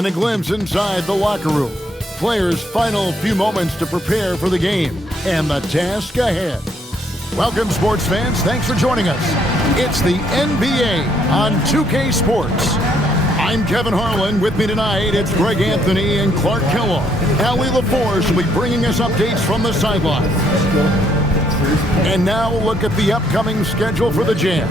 and a glimpse inside the locker room. Players' final few moments to prepare for the game and the task ahead. Welcome, sports fans. Thanks for joining us. It's the NBA on 2K Sports. I'm Kevin Harlan. With me tonight, it's Greg Anthony and Clark Kellogg. Allie LaForce will be bringing us updates from the sideline. And now look at the upcoming schedule for the Jazz.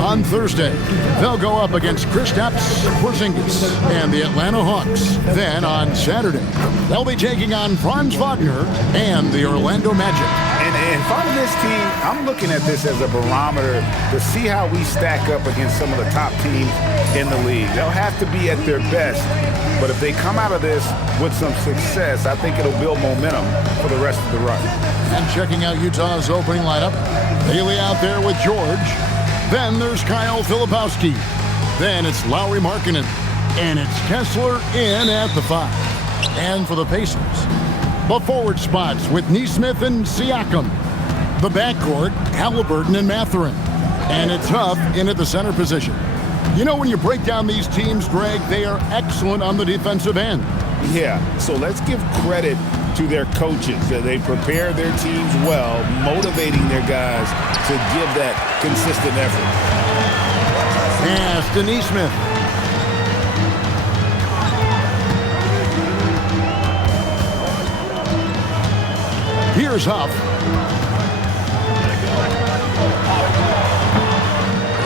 On Thursday, they'll go up against Kristaps Porzingis and the Atlanta Hawks. Then on Saturday, they'll be taking on Franz Wagner and the Orlando Magic. And if I'm this team, I'm looking at this as a barometer to see how we stack up against some of the top teams in the league. They'll have to be at their best, but if they come out of this with some success, I think it'll build momentum for the rest of the run. And checking out Utah's opening lineup, Haley out there with George. Then there's Kyle Filipowski. Then it's Lauri Markkanen. And it's Kessler in at the 5. And for the Pacers, the forward spots with Nesmith and Siakam. The backcourt, Halliburton and Mathurin. And it's Huff in at the center position. You know, when you break down these teams, Greg, they are excellent on the defensive end. Yeah, so let's give credit to their coaches. They prepare their teams well, motivating their guys to give that consistent effort. Pass to Nesmith. Here's Huff.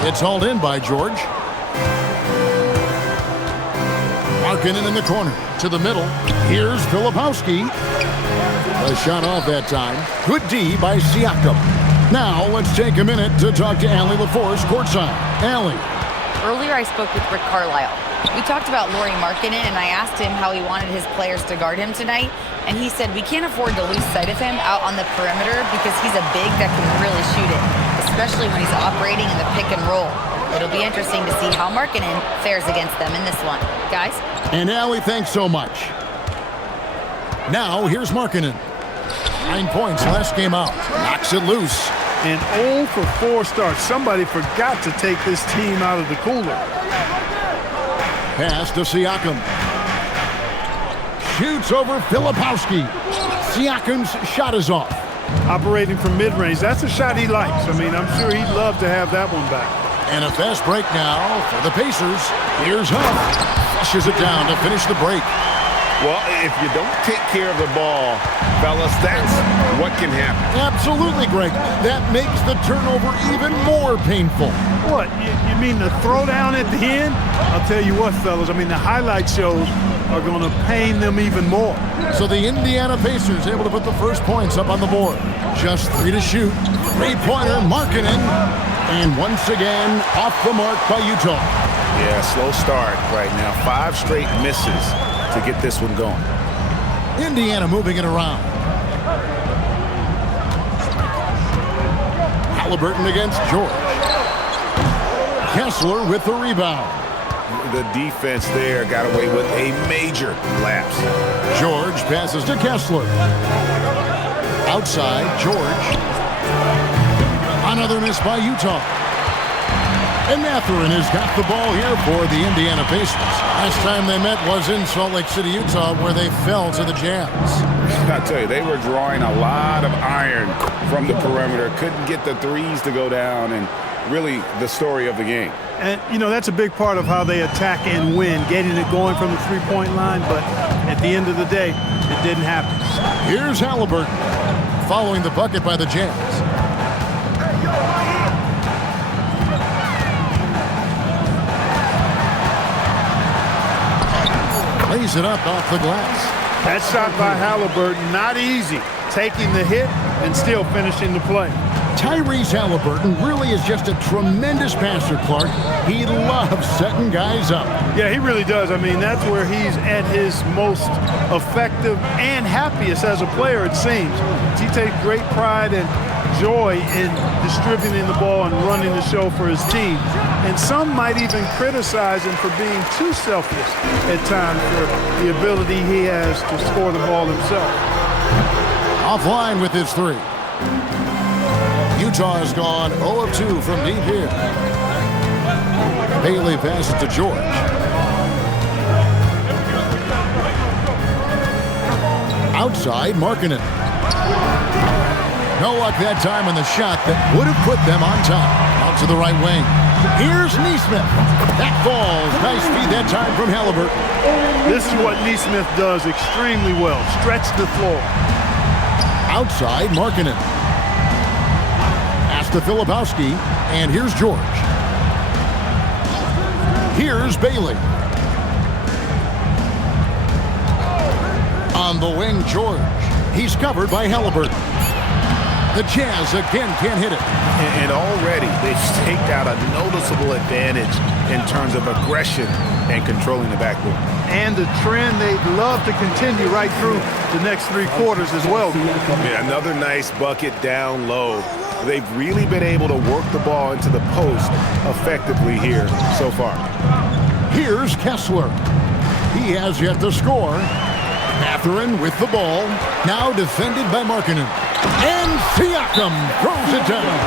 It's hauled in by George. Markkanen in the corner. To the middle. Here's Filipowski. A shot off that time. Good D by Siakam. Now let's take a minute to talk to Allie LaForce courtside. Allie. Earlier I spoke with Rick Carlisle. We talked about Lauri Markkanen, and I asked him how he wanted his players to guard him tonight. And he said we can't afford to lose sight of him out on the perimeter because he's a big that can really shoot it, especially when he's operating in the pick and roll. It'll be interesting to see how Markkanen fares against them in this one. Guys? And Allie, thanks so much. Now, here's Markkanen. 9 points last game out. Knocks it loose. An 0 for 4 start. Somebody forgot to take this team out of the cooler. Pass to Siakam. Shoots over Filipowski. Siakam's shot is off. Operating from mid-range. That's a shot he likes. I mean, I'm sure he'd love to have that one back. And a fast break now for the Pacers. Here's Huff. Flushes it down to finish the break. Well, if you don't take care of the ball, fellas, that's what can happen. Absolutely, Greg. That makes the turnover even more painful. What? You mean the throwdown at the end? I'll tell you what, fellas. I mean, the highlight shows are going to pain them even more. So the Indiana Pacers able to put the first points up on the board. Just 3 to shoot. 3-pointer, Markkanen. And once again, off the mark by Utah. Yeah, slow start right now. 5 straight misses to get this one going. Indiana moving it around. Halliburton against George. Kessler with the rebound. The defense there got away with a major lapse. George passes to Kessler. Outside, George. Another miss by Utah. And Mathurin has got the ball here for the Indiana Pacers. Last time they met was in Salt Lake City, Utah, where they fell to the Jazz. I tell you, they were drawing a lot of iron from the perimeter. Couldn't get the threes to go down, and really the story of the game. And, you know, that's a big part of how they attack and win, getting it going from the three-point line. But at the end of the day, it didn't happen. Here's Halliburton following the bucket by the Jazz. Lays it up off the glass. That shot by Halliburton, not easy. Taking the hit and still finishing the play. Tyrese Halliburton really is just a tremendous passer, Clark. He loves setting guys up. Yeah, he really does. I mean, that's where he's at his most effective and happiest as a player, it seems. He takes great pride and joy in distributing the ball and running the show for his team. And some might even criticize him for being too selfless at times for the ability he has to score the ball himself. Offline with his 3. Utah has gone 0 of 2 from deep here. Bailey passes to George. Outside, Markkanen. No luck that time on the shot that would have put them on top. Out to the right wing. Here's Nesmith. That falls. Nice feed that time from Halliburton. This is what Nesmith does extremely well. Stretch the floor. Outside, Markkanen. Pass to Filipowski. And here's George. Here's Bailey. On the wing, George. He's covered by Halliburton. The Jazz again can't hit it. And already they've staked out a noticeable advantage in terms of aggression and controlling the backboard. And the trend they'd love to continue right through the next 3 quarters as well. Yeah, another nice bucket down low. They've really been able to work the ball into the post effectively here so far. Here's Kessler. He has yet to score. Mathurin with the ball. Now defended by Markkanen. And Siakam throws it down.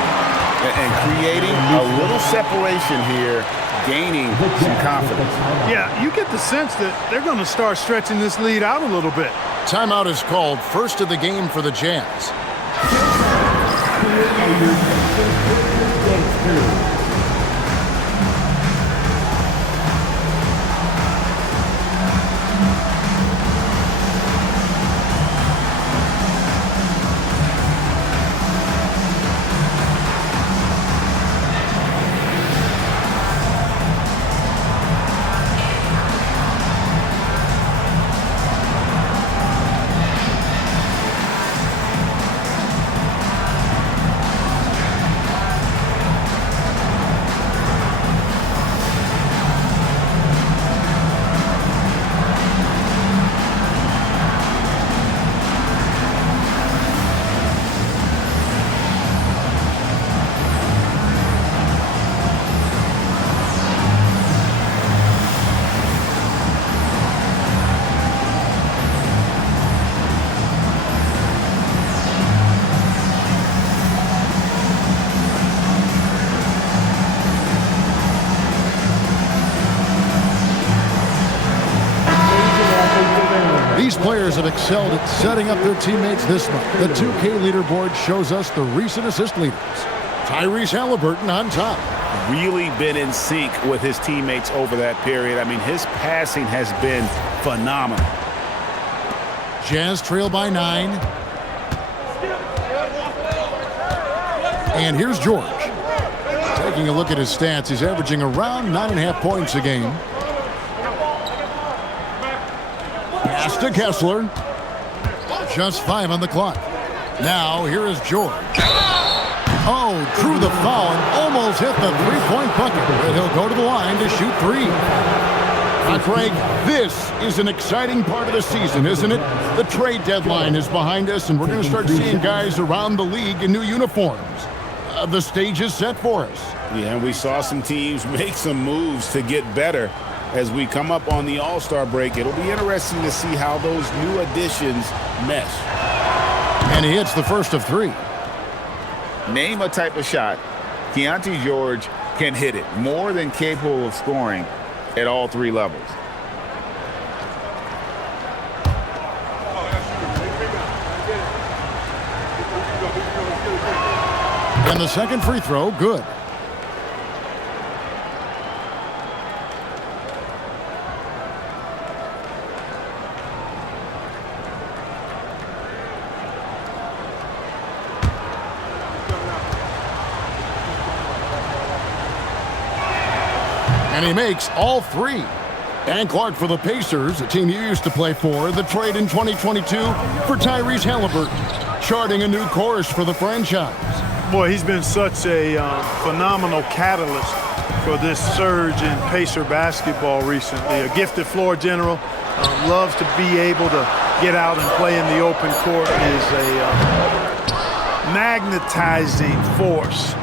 And creating a little separation here, gaining some confidence. Yeah, you get the sense that they're going to start stretching this lead out a little bit. Timeout is called, first of the game for the Jazz. These players have excelled at setting up their teammates this month. The 2K leaderboard shows us the recent assist leaders. Tyrese Halliburton on top. Really been in sync with his teammates over that period. I mean, his passing has been phenomenal. Jazz trail by 9. And here's George. Taking a look at his stats, he's averaging around 9.5 points a game. Pass to Kessler. Just 5 on the clock. Now, here is George. Oh, drew the foul and almost hit the three-point bucket. But he'll go to the line to shoot 3. Craig, this is an exciting part of the season, isn't it? The trade deadline is behind us, and we're going to start seeing guys around the league in new uniforms. The stage is set for us. Yeah, and we saw some teams make some moves to get better. As we come up on the All-Star break, it'll be interesting to see how those new additions mesh. And he hits the first of 3. Name a type of shot Keontae George can hit it, more than capable of scoring at all 3 levels. And the second free throw, good. And he makes all 3. And Clark for the Pacers, a team you used to play for. The trade in 2022 for Tyrese Halliburton, charting a new course for the franchise. Boy, he's been such a phenomenal catalyst for this surge in Pacer basketball recently. A gifted floor general, loves to be able to get out and play in the open court, is a magnetizing force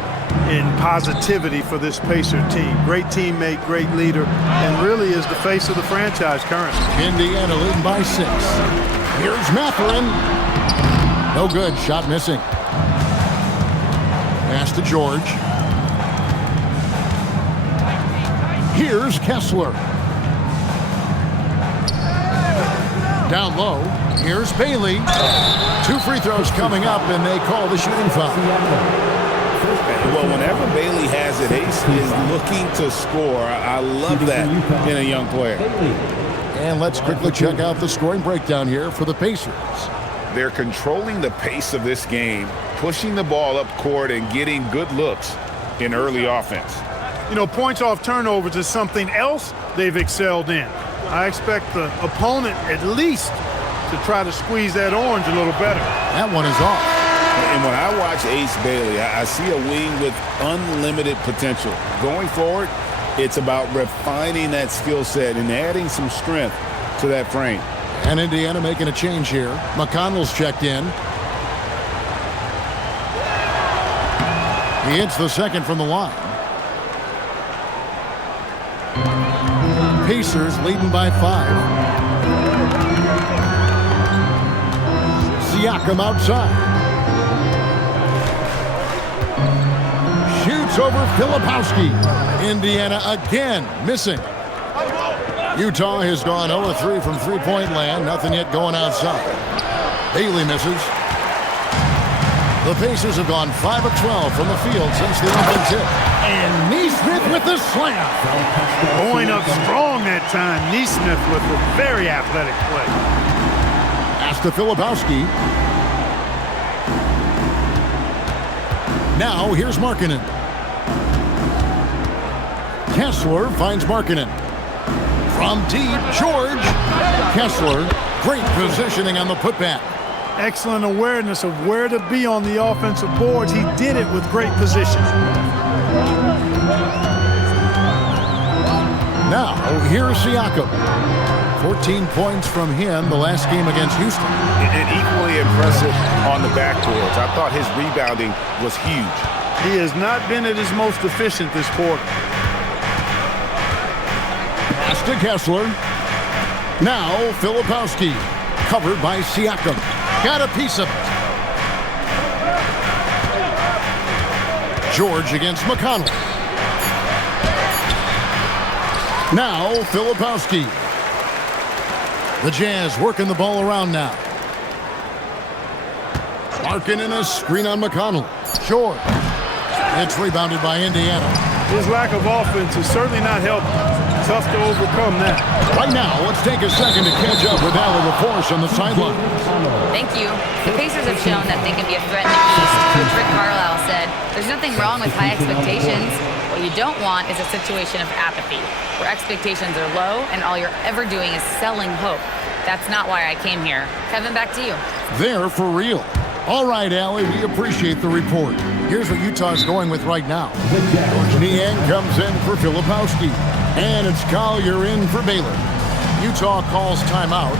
in positivity for this Pacer team. Great teammate, great leader, and really is the face of the franchise currently. Indiana leading by 6. Here's Mathurin. No good, shot missing. Pass to George. Here's Kessler. Down low. Here's Bailey. 2 free throws coming up, and they call the shooting foul. Well, whenever Bailey has it, Ace is looking to score. I love that in a young player. And let's quickly check out the scoring breakdown here for the Pacers. They're controlling the pace of this game, pushing the ball up court and getting good looks in early offense. You know, points off turnovers is something else they've excelled in. I expect the opponent at least to try to squeeze that orange a little better. That one is off. And when I watch Ace Bailey, I see a wing with unlimited potential. Going forward, it's about refining that skill set and adding some strength to that frame. And Indiana making a change here. McConnell's checked in. He hits the second from the line. Pacers leading by 5. Siakam outside. Shoots over Filipowski. Indiana again missing. Utah has gone 0-3 from three-point land. Nothing yet going outside. Bailey misses. The Pacers have gone 5 of 12 from the field since the opening tip. And Neesmith with the slam. Going up strong that time. Neesmith with a very athletic play. Pass to Filipowski. Now here's Markkanen. Kessler finds Markkanen. From deep, George. Kessler, great positioning on the putback. Excellent awareness of where to be on the offensive boards. He did it with great position. Now, here's Siakam. 14 points from him the last game against Houston. And equally impressive on the backboards. I thought his rebounding was huge. He has not been at his most efficient this quarter. Pass to Kessler. Now, Filipowski. Covered by Siakam. Got a piece of it. George against McConnell. Now, Filipowski. The Jazz working the ball around now. Markkanen a screen on McConnell. George. It's rebounded by Indiana. His lack of offense is certainly not helping. Tough to overcome that. Right now, let's take a second to catch up with Allie LaForce on the sideline. Thank you. The Pacers have shown that they can be a threat in the East. Coach Rick Carlisle said, there's nothing wrong with high expectations. What you don't want is a situation of apathy, where expectations are low and all you're ever doing is selling hope. That's not why I came here. Kevin, back to you. They're for real. All right, Allie, we appreciate the report. Here's what Utah's going with right now. George Niang comes in for Filipowski. And it's Collier in for Baylor. Utah calls timeout.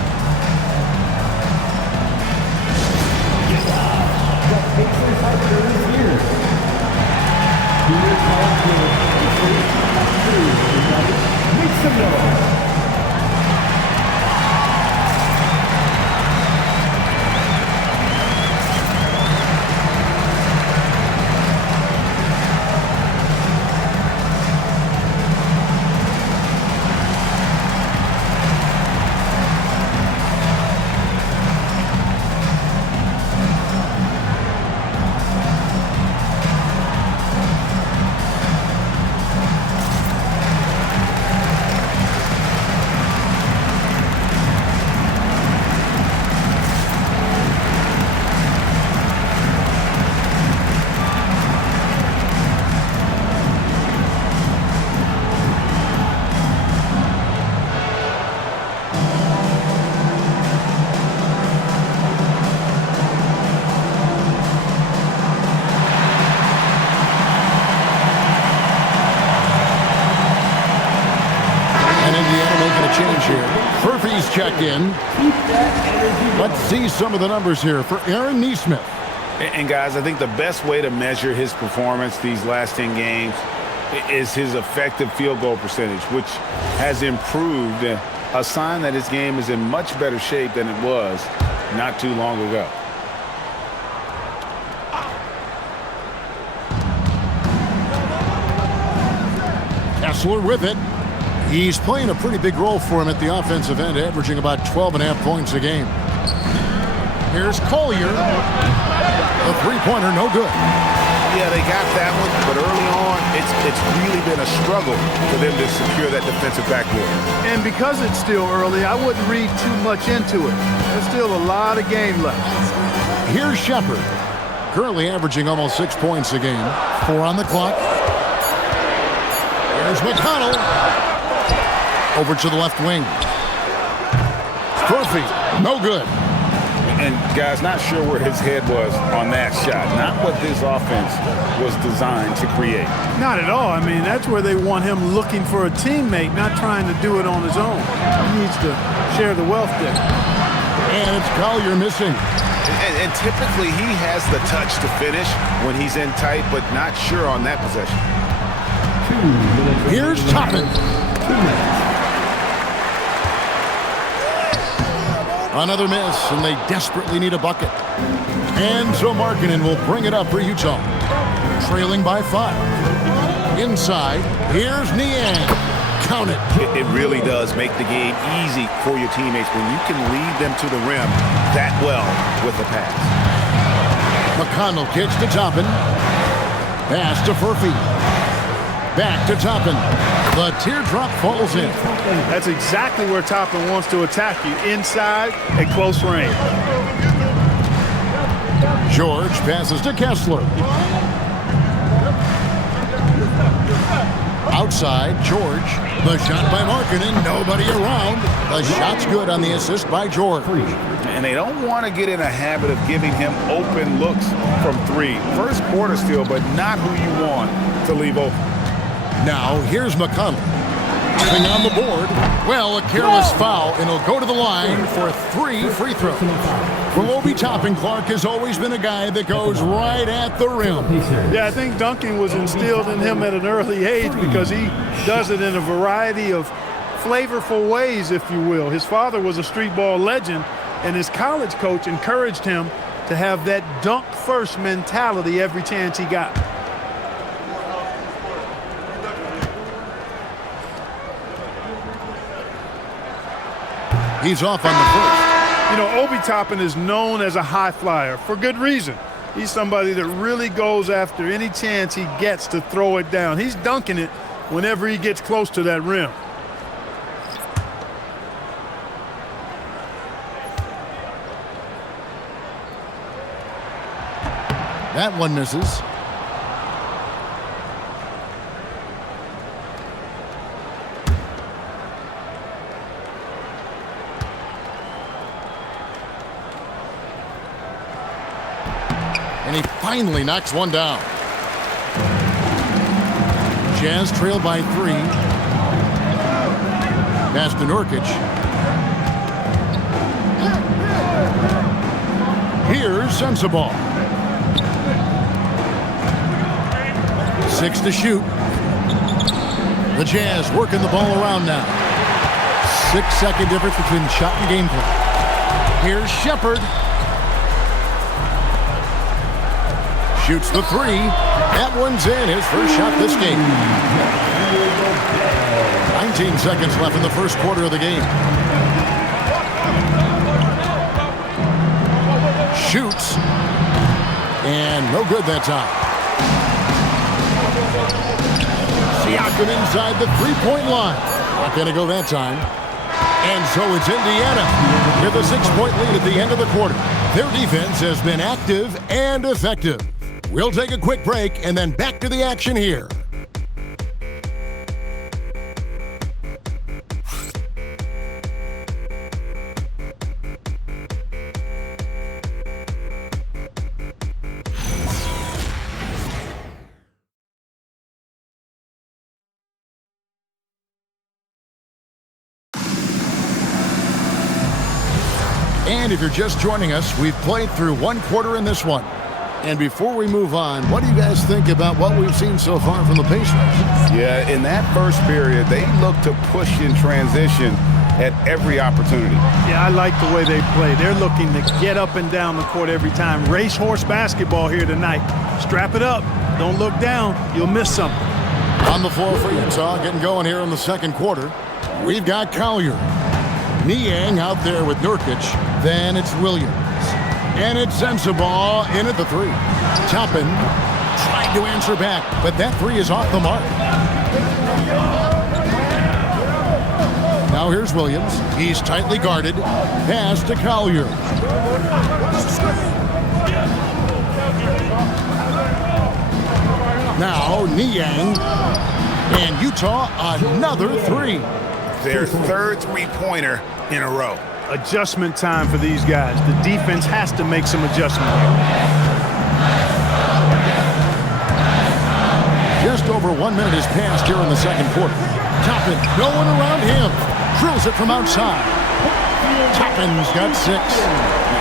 Checked in. Let's see some of the numbers here for Aaron Neesmith. And guys, I think the best way to measure his performance these last 10 games is his effective field goal percentage, which has improved, a sign that his game is in much better shape than it was not too long ago. Kessler with it. He's playing a pretty big role for him at the offensive end, averaging about 12.5 points a game. Here's Collier. A three-pointer, no good. Yeah, they got that one, but early on, it's really been a struggle for them to secure that defensive backboard. And because it's still early, I wouldn't read too much into it. There's still a lot of game left. Here's Shepard. Currently averaging almost 6 points a game. 4 on the clock. Here's McConnell. Over to the left wing. Murphy, no good. And guys, not sure where his head was on that shot. Not what this offense was designed to create. Not at all. I mean, that's where they want him looking for a teammate, not trying to do it on his own. He needs to share the wealth there. And it's Collier missing. And typically he has the touch to finish when he's in tight, but not sure on that possession. Here's Toppin. Another miss, and they desperately need a bucket. And so Markkanen will bring it up for Utah. Trailing by 5. Inside, here's Niang. Count it. It really does make the game easy for your teammates when you can lead them to the rim that well with a pass. McConnell kicks to Toppin. Pass to Murphy. Back to Toppin. The teardrop falls in. That's exactly where Toppin wants to attack you, inside at close range. George passes to Kessler. Outside, George. The shot by Markkanen. Nobody around. The shot's good on the assist by George. And they don't want to get in a habit of giving him open looks from 3. First quarter still, but not who you want to leave open. Now, here's McConnell. Nothing on the board. Well, a careless foul, and he'll go to the line for 3 free throws. Well, Obi Toppin, Clark, has always been a guy that goes right at the rim. Yeah, I think dunking was instilled in him at an early age because he does it in a variety of flavorful ways, if you will. His father was a street ball legend, and his college coach encouraged him to have that dunk-first mentality every chance he got. He's off on the first. You know, Obi Toppin is known as a high flyer for good reason. He's somebody that really goes after any chance he gets to throw it down. He's dunking it whenever he gets close to that rim. That one misses. And he finally knocks one down. Jazz trail by 3. Pass to Nurkic. Here's Sensabaugh. 6 to shoot. The Jazz working the ball around now. 6-second difference between shot and gameplay. Here's Shepard. Shoots the 3. That one's in. His first shot this game. 19 seconds left in the first quarter of the game. Shoots. And no good that time. Siakam inside the three-point line. Not going to go that time. And so it's Indiana with a 6-point lead at the end of the quarter. Their defense has been active and effective. We'll take a quick break and then back to the action here. And if you're just joining us, we've played through one quarter in this one. And before we move on, what do you guys think about what we've seen so far from the Pacers? Yeah, in that first period, they looked to push in transition at every opportunity. Yeah, I like the way they play. They're looking to get up and down the court every time. Racehorse basketball here tonight. Strap it up. Don't look down. You'll miss something. On the floor for Utah, getting going here in the second quarter. We've got Collier. Niang out there with Nurkic. Then it's Williams. And it's Sensabaugh in at the 3. Toppin tried to answer back, but that 3 is off the mark. Now here's Williams. He's tightly guarded. Pass to Collier. Now Niang. And Utah another 3. Their third three-pointer in a row. Adjustment time for these guys. The defense has to make some adjustment. Just over 1 minute has passed here in the second quarter. Toppin, no one around him. Drills it from outside. Toppin's got 6.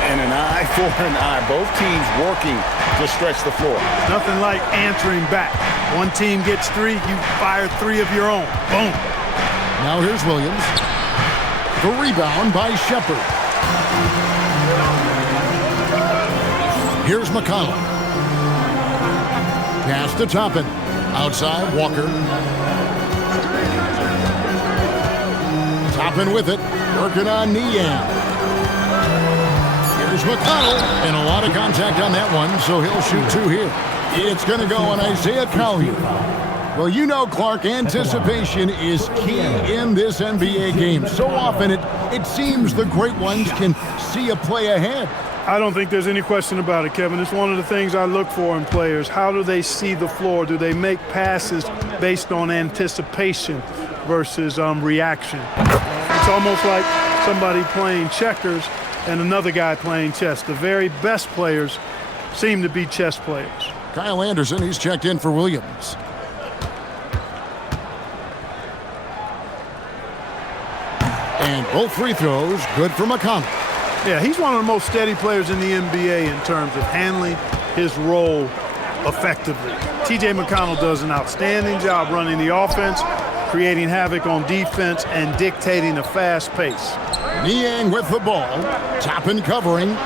And an eye for an eye. Both teams working to stretch the floor. Nothing like answering back. One team gets 3, you fire 3 of your own. Boom. Now here's Williams. The rebound by Shepard. Here's McConnell. Pass to Toppin. Outside, Walker. Toppin with it. Working on Niang. Here's McConnell. And a lot of contact on that one, so he'll shoot 2 here. It's going to go on Isaiah Collier. Well, you know, Clark, anticipation is key in this NBA game. So often it seems the great ones can see a play ahead. I don't think there's any question about it, Kevin. It's one of the things I look for in players. How do they see the floor? Do they make passes based on anticipation versus reaction? It's almost like somebody playing checkers and another guy playing chess. The very best players seem to be chess players. Kyle Anderson, he's checked in for Williams. And both free throws good for McConnell. Yeah, he's one of the most steady players in the NBA in terms of handling his role effectively. T.J. McConnell does an outstanding job running the offense, creating havoc on defense, and dictating a fast pace. Niang with the ball. Toppin covering.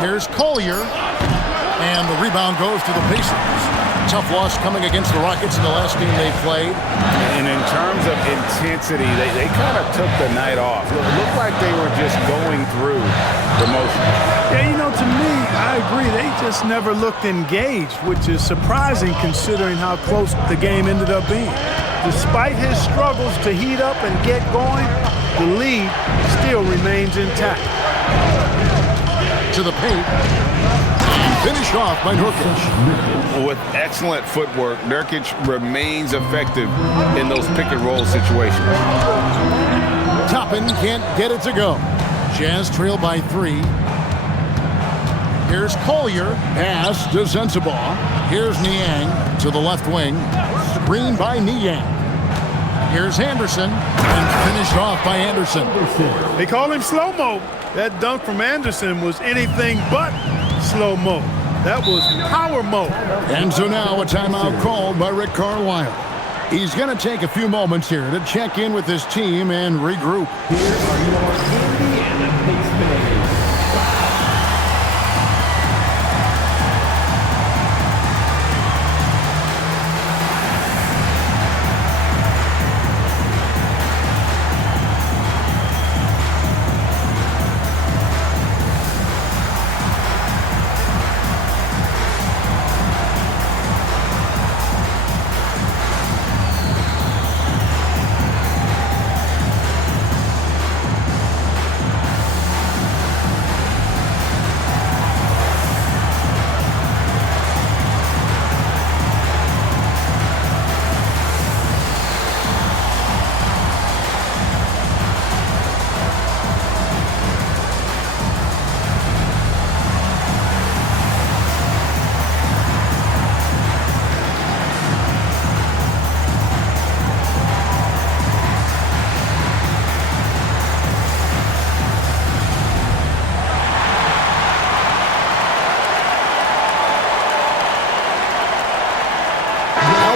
Here's Collier. And the rebound goes to the Pacers. Tough loss coming against the Rockets in the last game they played. And in terms of intensity, they kind of took the night off. It looked like they were just going through the motions. Yeah, you know, to me, I agree. They just never looked engaged, which is surprising considering how close the game ended up being. Despite his struggles to heat up and get going, the lead still remains intact. To the paint. Finished off by Nurkic. With excellent footwork, Nurkic remains effective in those pick-and-roll situations. Toppin can't get it to go. Jazz trail by 3. Here's Collier. Pass to Sensabaugh. Here's Niang to the left wing. Screen by Niang. Here's Anderson. And finished off by Anderson. They call him slow-mo. That dunk from Anderson was anything but slow-mo. That was power mode. And so now a timeout called by Rick Carlisle. He's going to take a few moments here to check in with his team and regroup. Here are your Indiana Pacers.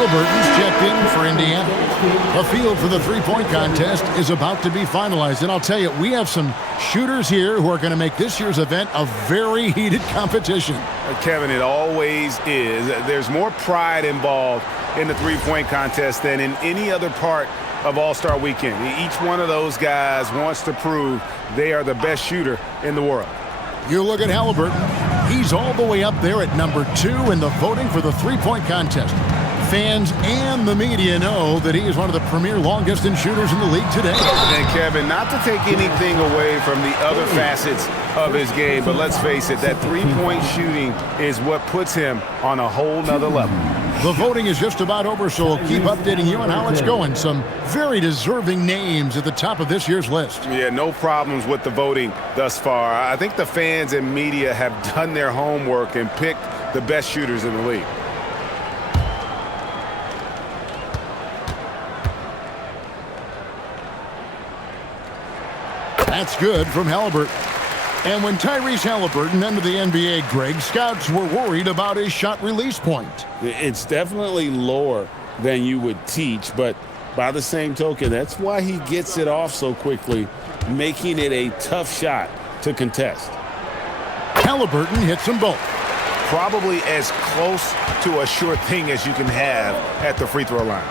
Burton's checked in for Indiana. The field for the three-point contest is about to be finalized. And I'll tell you, we have some shooters here who are going to make this year's event a very heated competition. Kevin, it always is. There's more pride involved in the three-point contest than in any other part of All-Star Weekend. Each one of those guys wants to prove they are the best shooter in the world. You look at Halliburton. He's all the way up there at number 2 in the voting for the three-point contest. Fans and the media know that he is one of the premier long-distance shooters in the league today. And Kevin, not to take anything away from the other facets of his game, but let's face it, that three-point shooting is what puts him on a whole nother level. The voting is just about over, so we'll keep updating you on how it's going. Some very deserving names at the top of this year's list. Yeah, no problems with the voting thus far. I think the fans and media have done their homework and picked the best shooters in the league. That's good from Halliburton. And when Tyrese Halliburton entered the NBA, Greg, scouts were worried about his shot release point. It's definitely lower than you would teach, but by the same token, that's why he gets it off so quickly, making it a tough shot to contest. Halliburton hits them both. Probably as close to a sure thing as you can have at the free throw line.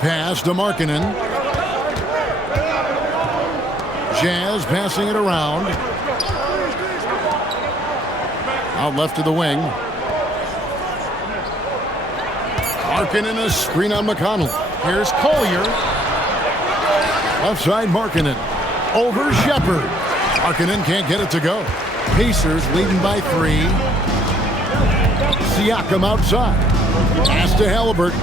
Pass to Markkanen. Jazz passing it around. Out left to the wing. Markkanen a screen on McConnell. Here's Collier. Left side Markkanen. Over Shepherd. Markkanen can't get it to go. Pacers leading by 3. Siakam outside. Pass to Halliburton.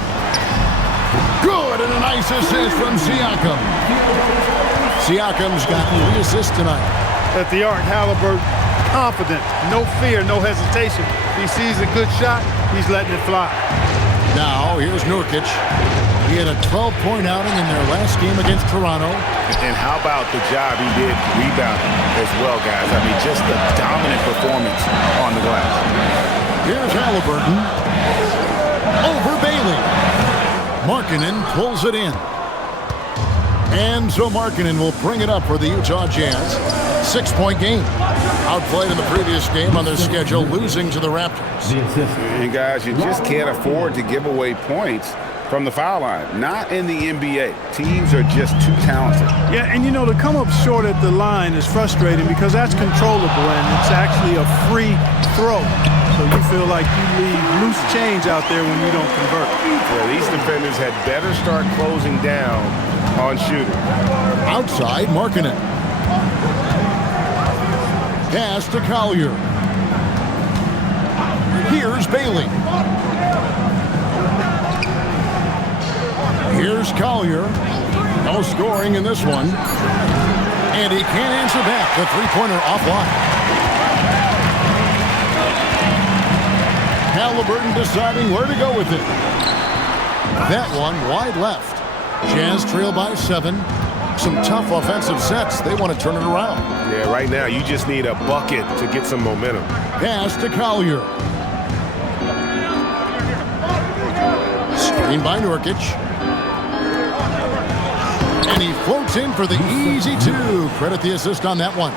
Good, and a nice assist from Siakam. Siakam's got 3 assists tonight. At the arc, Halliburton, confident, no fear, no hesitation. He sees a good shot, he's letting it fly. Now, here's Nurkic. He had a 12-point outing in their last game against Toronto. And how about the job he did rebounding as well, guys? I mean, just a dominant performance on the glass. Here's Halliburton. Over Bailey. Markkanen pulls it in. And so Markkanen will bring it up for the Utah Jazz. 6-point game. Outplayed in the previous game on their schedule, losing to the Raptors. And guys, you just can't afford to give away points from the foul line. Not in the NBA. Teams are just too talented. Yeah, and you know, to come up short at the line is frustrating because that's controllable and it's actually a free throw. So you feel like you leave loose change out there when you don't convert. Yeah, these defenders had better start closing down on shooting. Outside, Markkanen. Pass to Collier. Here's Bailey. Here's Collier. No scoring in this one. And he can't answer back. The three-pointer offline. Halliburton deciding where to go with it. That one wide left. Jazz trail by 7. Some tough offensive sets. They want to turn it around. Yeah, right now you just need a bucket to get some momentum. Pass to Collier. Screen by Nurkic. And he floats in for the easy 2. Credit the assist on that one.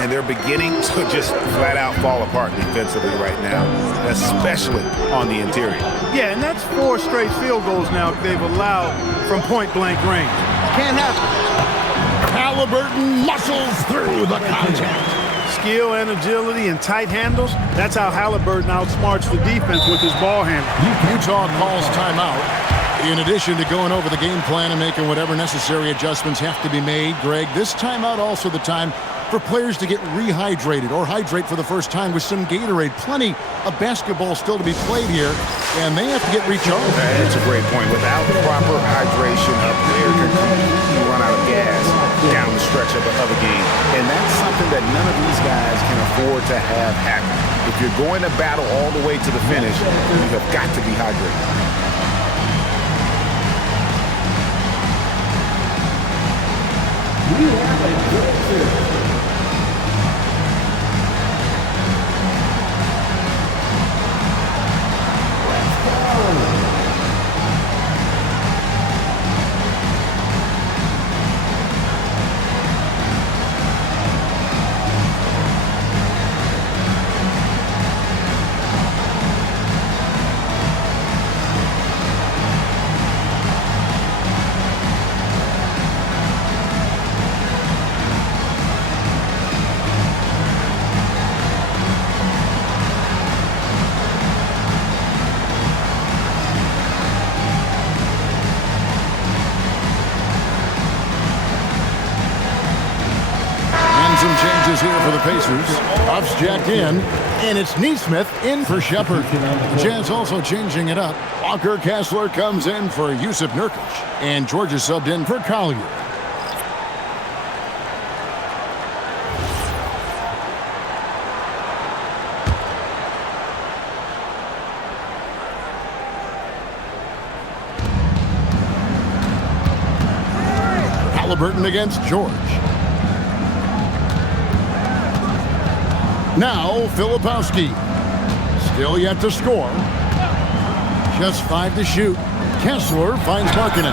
And they're beginning to just flat out fall apart defensively right now, especially on the interior. Yeah, and that's 4 straight field goals now they've allowed from point-blank range. Can't happen. Halliburton muscles through the contact. Skill and agility and tight handles. That's how Halliburton outsmarts the defense with his ball handle. Utah calls timeout. In addition to going over the game plan and making whatever necessary adjustments have to be made, Greg, this timeout also the time for players to get rehydrated or hydrate for the first time with some Gatorade. Plenty of basketball still to be played here, and they have to get recharged. That's a great point. Without proper hydration, a player can completely run out of gas down the stretch of a game. And that's something that none of these guys can afford to have happen. If you're going to battle all the way to the finish, you have got to be hydrated. We have a good for the Pacers. Huff's jacked in, and it's Neesmith in for Shepard. The Jazz also changing it up. Walker Kessler comes in for Yusuf Nurkic, and George is subbed in for Collier. Halliburton against George. Now Filipowski. Still yet to score. Just 5 to shoot. Kessler finds Markkanen.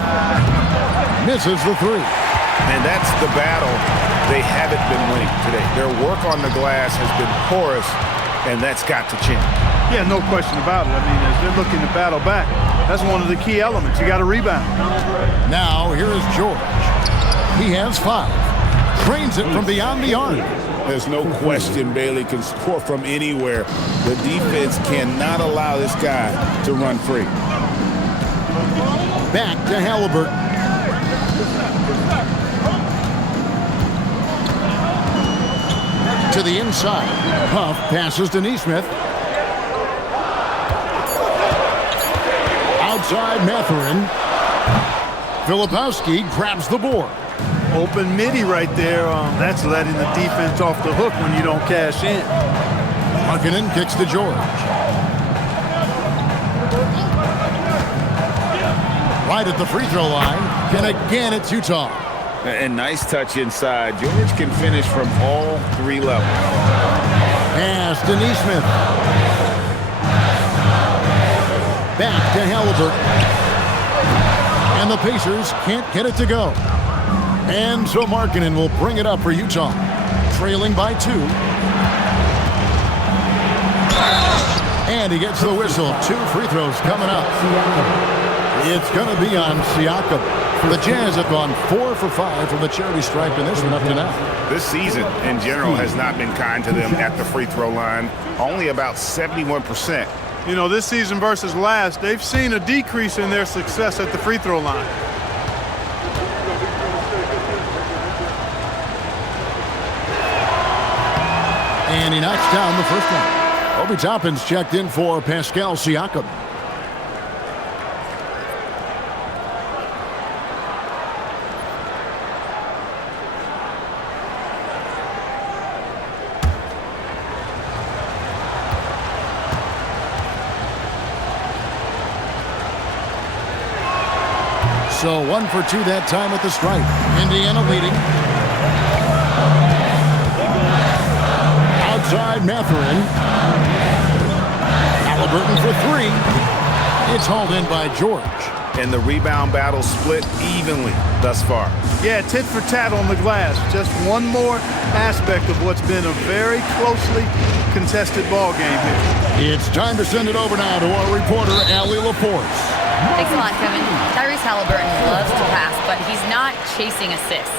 Misses the 3. And that's the battle they haven't been winning today. Their work on the glass has been porous, and that's got to change. Yeah, no question about it. I mean, as they're looking to battle back, that's one of the key elements. You got to rebound. Now here is George. He has 5. Trains it from beyond the arc. There's no question Bailey can score from anywhere. The defense cannot allow this guy to run free. Back to Halliburton. To the inside. Huff passes to Neesmith. Outside Mathurin. Filipowski grabs the board. Open midi right there. That's letting the defense off the hook when you don't cash in. Markkanen kicks to George. Right at the free throw line. And again, it's Utah. And nice touch inside. George can finish from all 3 levels. Pass to Neesmith. Back to Halliburton. And the Pacers can't get it to go. And so Markkanen will bring it up for Utah. Trailing by 2. And he gets the whistle. 2 free throws coming up. It's going to be on Siakam. The Jazz have gone 4 for 5 from the charity stripe in this one up to now. This season, in general, has not been kind to them at the free throw line. Only about 71%. You know, this season versus last, they've seen a decrease in their success at the free throw line. And he knocks down the first one. Obi Toppin's checked in for Pascal Siakam. So 1 for 2 that time at the stripe. Indiana leading. Outside Mathurin. Halliburton for 3. It's hauled in by George. And the rebound battle split evenly thus far. Yeah, tit for tat on the glass. Just one more aspect of what's been a very closely contested ball game here. It's time to send it over now to our reporter, Allie LaForce. Thanks a lot, Kevin. Tyrese Halliburton loves to pass, but he's not chasing assists.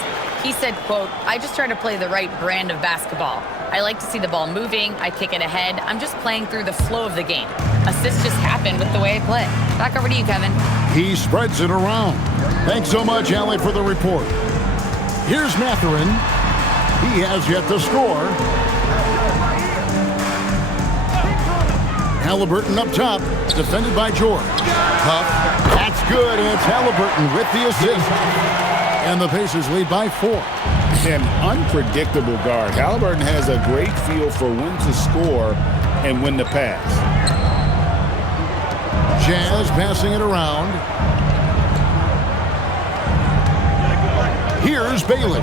He said, quote, "I just try to play the right brand of basketball. I like to see the ball moving. I kick it ahead. I'm just playing through the flow of the game. Assists just happen with the way I play." Back over to you, Kevin. He spreads it around. Thanks so much, Allie, for the report. Here's Mathurin. He has yet to score. Halliburton up top, defended by George. Huff, that's good, and it's Halliburton with the assist. And the Pacers lead by 4. An unpredictable guard. Halliburton has a great feel for when to score and when to pass. Jazz passing it around. Here's Bailey,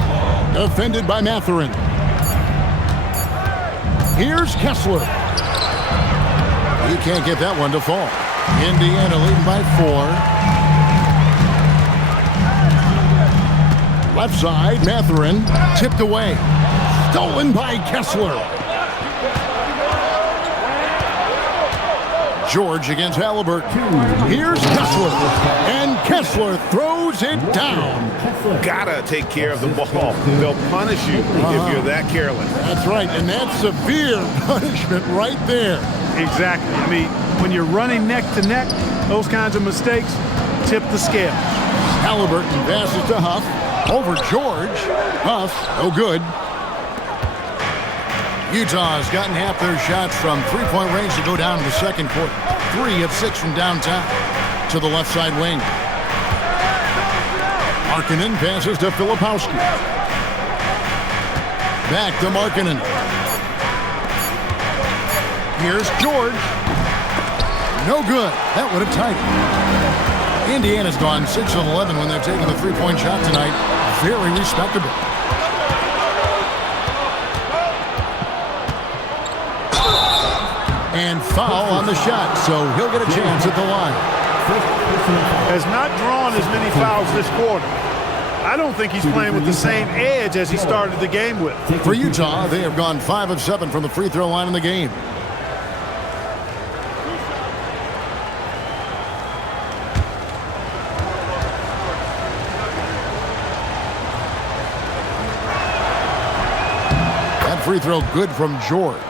defended by Mathurin. Here's Kessler. He can't get that one to fall. Indiana leading by 4. Left side, Mathurin tipped away. Stolen by Kessler. George against Halliburton. Here's Kessler. And Kessler throws it down. Gotta take care of the ball. They'll punish you if you're that careless. That's right, and that's severe punishment right there. Exactly. I mean, when you're running neck to neck, those kinds of mistakes tip the scale. Halliburton passes to Huff. Over George. Huff, no good. Utah's gotten half their shots from three-point range to go down in the second quarter. 3 of 6 from downtown to the left side wing. Markkanen passes to Filipowski. Back to Markkanen. Here's George. No good. That would have tied it. Indiana's gone 6 of 11 when they're taking the three-point shot tonight. Very respectable. And foul on the shot, so he'll get a chance at the line. Has not drawn as many fouls this quarter. I don't think he's playing with the same edge as he started the game with. For Utah, they have gone 5 of 7 from the free throw line in the game. That free throw good from George.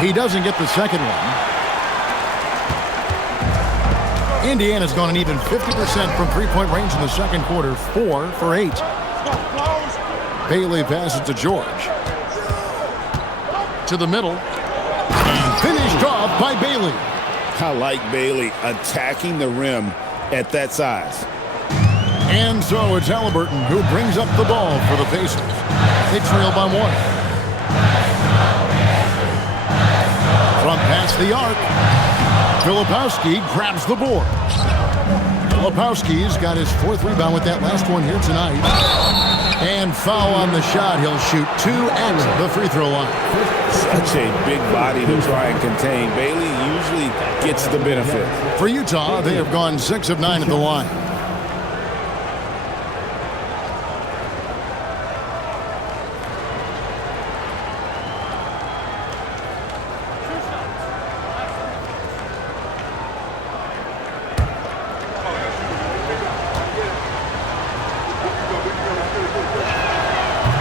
He doesn't get the second one. Indiana's gone an even 50% from three-point range in the second quarter, 4 for 8. Bailey passes to George. To the middle. And finished off by Bailey. I like Bailey attacking the rim at that size. And so it's Halliburton who brings up the ball for the Pacers. They trail by 1. From past the arc, Filipowski grabs the board. Filipowski's got his 4th rebound with that last one here tonight. And foul on the shot. He'll shoot 2 at the free throw line. Such a big body to try and contain. Bailey usually gets the benefit. For Utah, they have gone 6 of 9 at the line.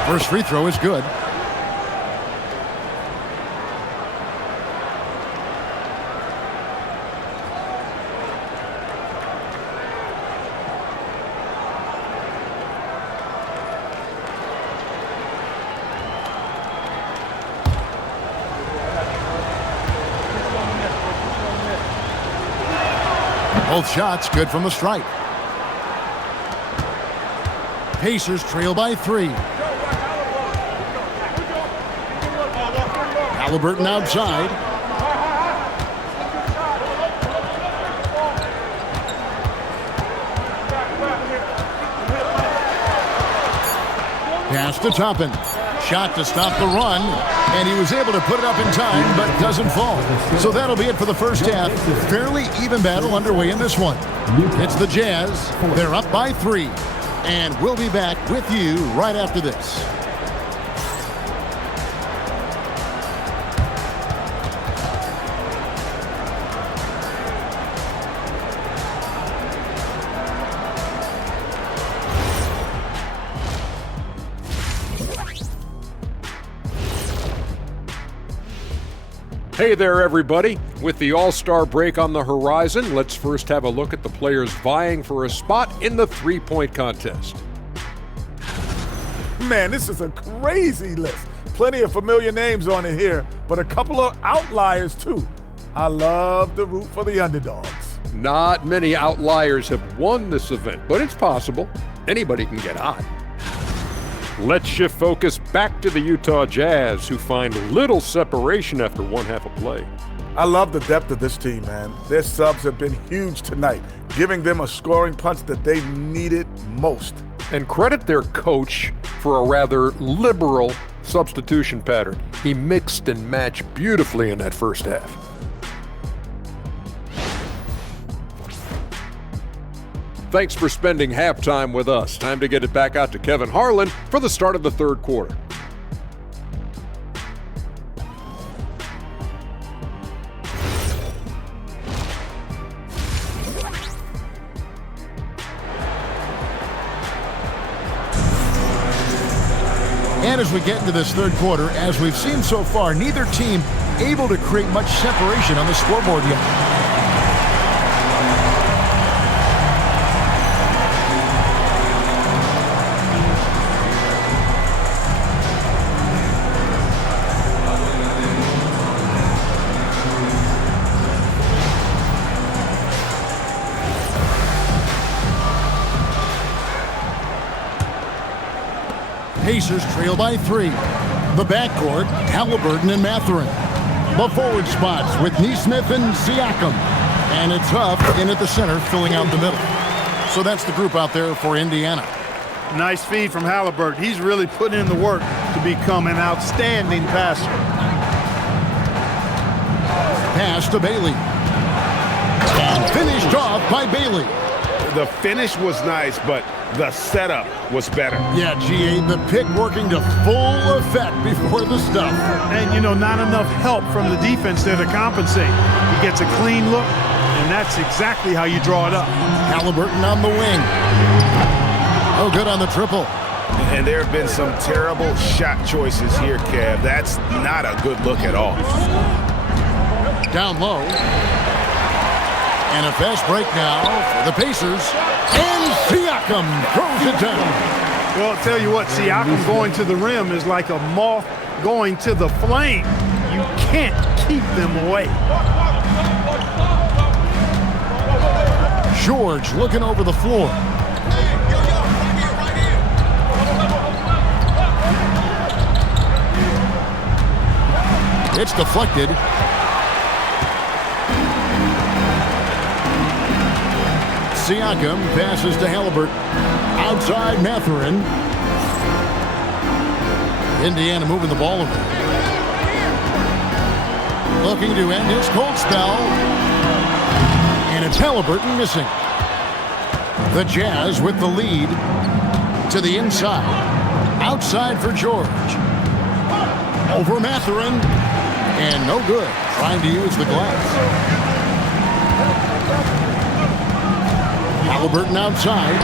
First free throw is good. Both shots good from the stripe. Pacers trail by 3. Halliburton outside. Pass to Toppin. Shot to stop the run, and he was able to put it up in time, but doesn't fall. So that'll be it for the first half. Fairly even battle underway in this one. It's the Jazz. They're up by 3, and we'll be back with you right after this. Hey there, everybody. With the All-Star break on the horizon, let's first have a look at the players vying for a spot in the three-point contest. Man, this is a crazy list. Plenty of familiar names on it here, but a couple of outliers, too. I love to root for the underdogs. Not many outliers have won this event, but it's possible. Anybody can get hot. Let's shift focus back to the Utah Jazz, who find little separation after one half of play. I love the depth of this team, man. Their subs have been huge tonight, giving them a scoring punch that they needed most. And credit their coach for a rather liberal substitution pattern. He mixed and matched beautifully in that first half. Thanks for spending halftime with us. Time to get it back out to Kevin Harlan for the start of the third quarter. And as we get into this third quarter, as we've seen so far, neither team able to create much separation on the scoreboard yet. Pacers trail by 3. The backcourt, Halliburton and Mathurin. The forward spots with Nesmith and Siakam. And it's Huff in at the center, filling out the middle. So that's the group out there for Indiana. Nice feed from Halliburton. He's really put in the work to become an outstanding passer. Pass to Bailey. And finished off by Bailey. The finish was nice, but the setup was better. Yeah, G.A., the pick working to full effect before the stuff. And, you know, not enough help from the defense there to compensate. He gets a clean look, and that's exactly how you draw it up. Halliburton on the wing. Oh, good on the triple. And there have been some terrible shot choices here, Kev. That's not a good look at all. Down low. And a fast break now for the Pacers. And Siakam throws it down. Well, I'll tell you what, Siakam going to the rim is like a moth going to the flame. You can't keep them away. George looking over the floor. It's deflected. Siakam passes to Halliburton. Outside Mathurin. Indiana moving the ball over. Looking to end his cold spell. And it's Halliburton missing. The Jazz with the lead to the inside. Outside for George. Over Mathurin. And no good. Trying to use the glass. Halliburton outside.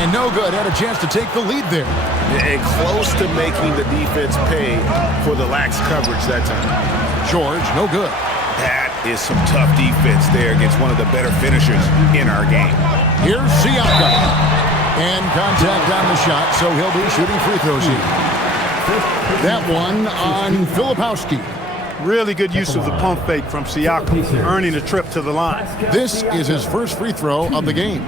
And no good. Had a chance to take the lead there. And close to making the defense pay for the lax coverage that time. George, no good. That is some tough defense there against one of the better finishers in our game. Here's Siakam. And contact on the shot, so he'll be shooting free throws here. That one on Filipowski. Really good use of the pump fake from Siakam, earning a trip to the line. This is his first free throw of the game.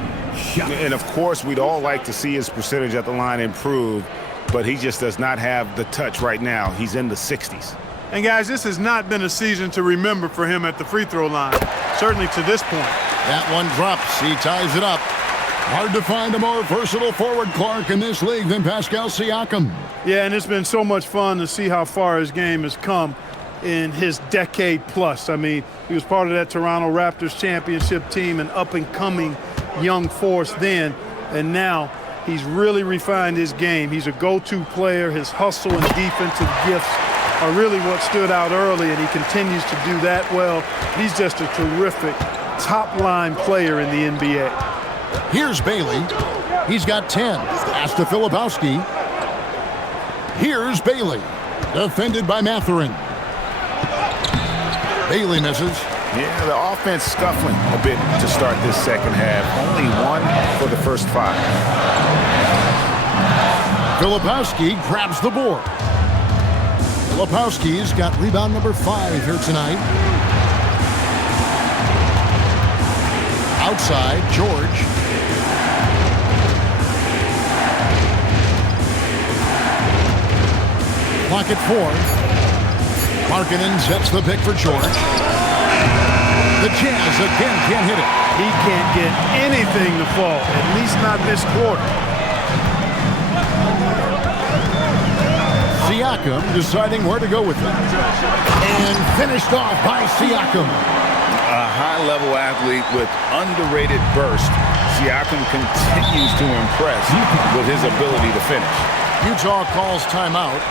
And, of course, we'd all like to see his percentage at the line improve, but he just does not have the touch right now. He's in the 60s. And, guys, this has not been a season to remember for him at the free throw line, certainly to this point. That one drops. He ties it up. Hard to find a more versatile forward, Clark, in this league than Pascal Siakam. Yeah, and it's been so much fun to see how far his game has come in his decade plus. I mean, he was part of that Toronto Raptors championship team, an up-and-coming young force then, and now he's really refined his game. He's a go-to player. His hustle and defensive gifts are really what stood out early, and he continues to do that well. He's just a terrific top-line player in the NBA. Here's Bailey. He's got 10. Pass to Filipowski. Here's Bailey. Defended by Mathurin. Bailey misses. Yeah, the offense scuffling a bit to start this second half. Only one for the first 5. Filipowski grabs the board. Filipowski's got rebound number 5 here tonight. Outside, George. Clock at 4. Markkanen sets the pick for George. The Jazz again can't hit it. He can't get anything to fall, at least not this quarter. Siakam deciding where to go with it. And finished off by Siakam. A high-level athlete with underrated burst. Siakam continues to impress with his ability to finish. Utah calls timeout.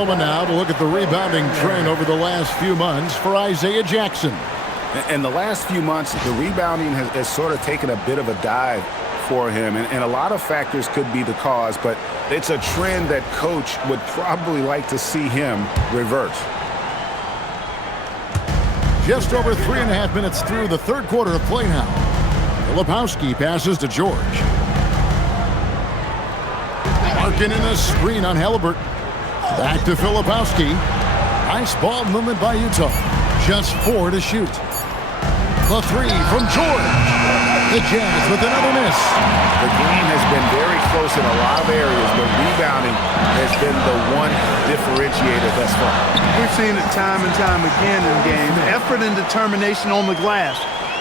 moment now to look at the rebounding trend over the last few months for Isaiah Jackson. In the last few months, the rebounding has sort of taken a bit of a dive for him, and a lot of factors could be the cause, but it's a trend that coach would probably like to see him reverse. Just over 3.5 minutes through the third quarter of play now. Filipowski passes to George. Marking in a screen on Halliburton. Back to Filipowski. Nice ball movement by Utah. Just 4 to shoot. The 3 from George. The Jazz with another miss. The game has been very close in a lot of areas, but rebounding has been the one differentiator thus far. We've seen it time and time again in games. Effort and determination on the glass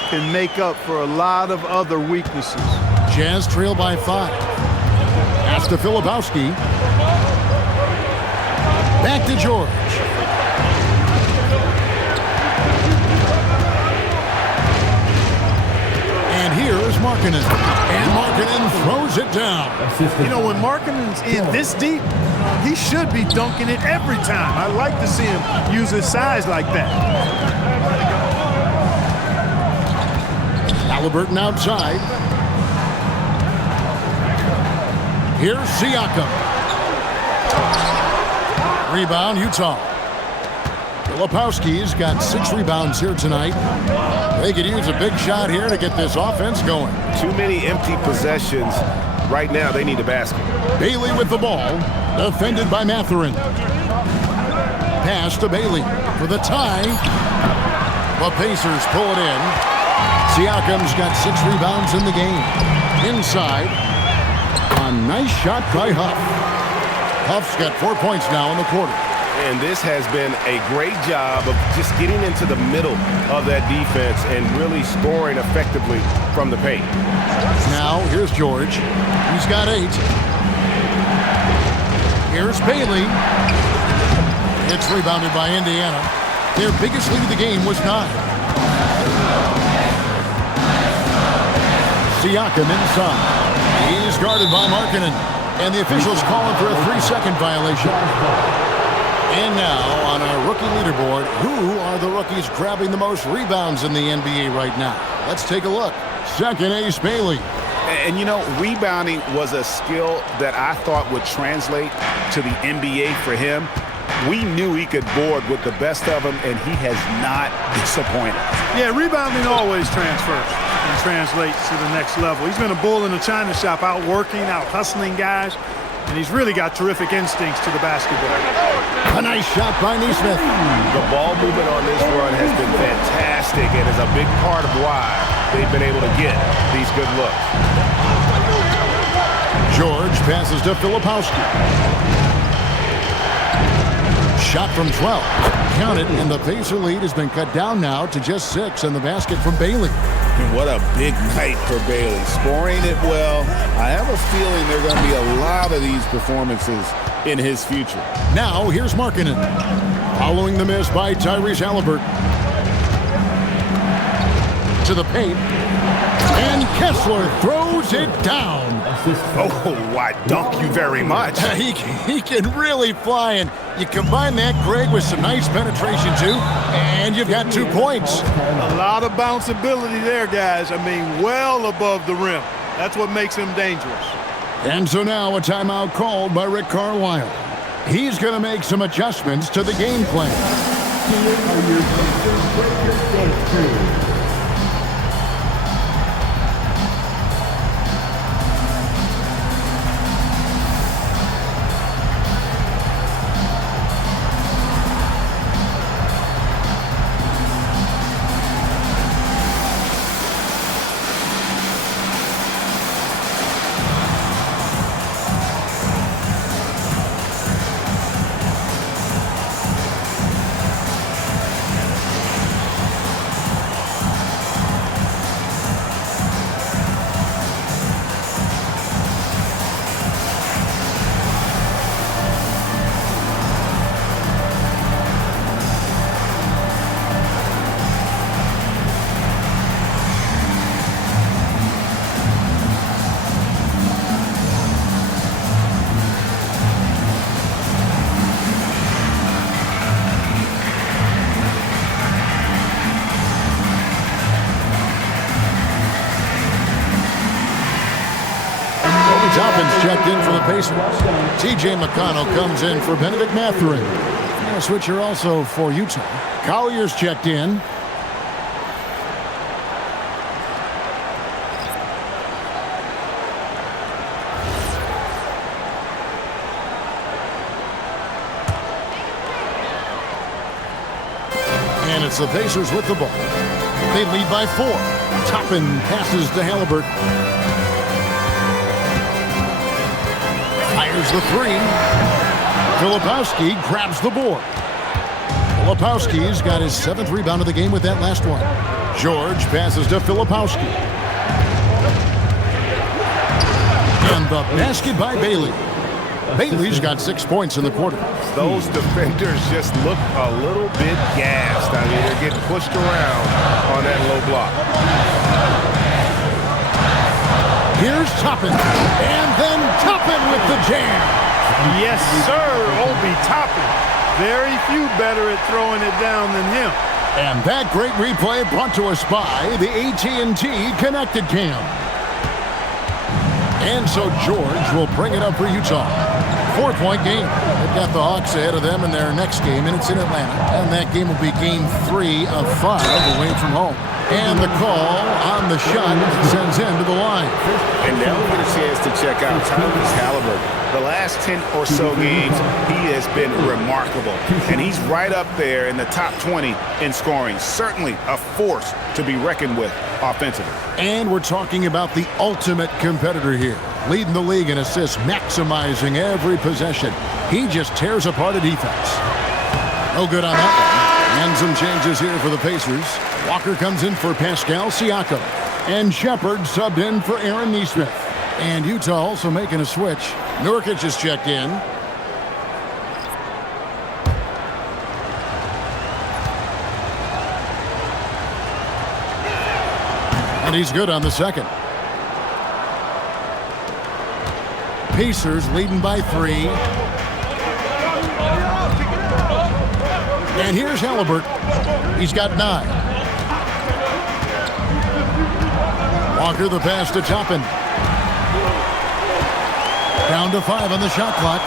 can make up for a lot of other weaknesses. Jazz trail by 5. Pass to Filipowski. Back to George. And here is Markkanen. And Markkanen throws it down. You know, when Markkanen's in this deep, he should be dunking it every time. I like to see him use his size like that. Halliburton outside. Here's Siakam. Rebound, Utah. Filipowski's got 6 rebounds here tonight. They could use a big shot here to get this offense going. Too many empty possessions. Right now, they need a basket. Bailey with the ball. Defended by Mathurin. Pass to Bailey for the tie. The Pacers pull it in. Siakam's got 6 rebounds in the game. Inside. A nice shot by Huff. Huff's got 4 points now in the quarter. And this has been a great job of just getting into the middle of that defense and really scoring effectively from the paint. Now, here's George. He's got 8. Here's Bailey. It's rebounded by Indiana. Their biggest lead of the game was 9. Siakam inside. He's guarded by Markkanen. And the officials calling for a 3-second violation. And now, on our rookie leaderboard, who are the rookies grabbing the most rebounds in the NBA right now? Let's take a look. Second ace, Bailey. And you know, rebounding was a skill that I thought would translate to the NBA for him. We knew he could board with the best of them, and he has not disappointed. Yeah, rebounding always transfers and translates to the next level. He's been a bull in the china shop, out working, out hustling guys, and he's really got terrific instincts to the basketball. A nice shot by Nesmith. The ball movement on this run has been fantastic and is a big part of why they've been able to get these good looks. George passes to Filipowski. Shot from 12. Count it, and the Pacer lead has been cut down now to just 6 in the basket from Bailey. And what a big night for Bailey. Scoring it well. I have a feeling there are going to be a lot of these performances in his future. Now, here's Markkanen. Following the miss by Tyrese Halliburton. To the paint. And Kessler throws it down. Oh, I dunk you very much. He can really fly, and you combine that, Greg, with some nice penetration, too, and you've got 2 points. A lot of bounceability there, guys. I mean, well above the rim. That's what makes him dangerous. And so now a timeout called by Rick Carlisle. He's going to make some adjustments to the game plan. Here are your Pacers breaker dance crew. checked in for the Pacers. T.J. McConnell comes in for Benedict Mathurin. And a switcher also for Utah. Collier's checked in. And it's the Pacers with the ball. They lead by 4. Toppin passes to Halliburton. Fires the 3. Filipowski grabs the board. Filipowski's got his 7th rebound of the game with that last one. George passes to Filipowski. And the basket by Bailey. Bailey's got 6 points in the quarter. Those defenders just look a little bit gassed. I mean, they're getting pushed around on that low block. Here's Toppin. And then Toppin with the jam. Yes, sir, Obi Toppin. Very few better at throwing it down than him. And that great replay brought to us by the AT&T Connected Cam. And so George will bring it up for Utah. 4-point game. They've got the Hawks ahead of them in their next game, and it's in Atlanta. And that game will be game 3 of 5 away from home. And the call on the shot sends him to the line. And now we get a chance to check out Tyrese Halliburton. The last 10 or so games, he has been remarkable. And he's right up there in the top 20 in scoring. Certainly a force to be reckoned with offensively. And we're talking about the ultimate competitor here. Leading the league in assists, maximizing every possession. He just tears apart a defense. No good on that one. And some changes here for the Pacers. Walker comes in for Pascal Siakam. And Shepard subbed in for Aaron Nesmith. And Utah also making a switch. Nurkic is checked in. And he's good on the second. Pacers leading by 3. And here's Halliburton. He's got 9. Walker the pass to Toppin. Down to 5 on the shot clock.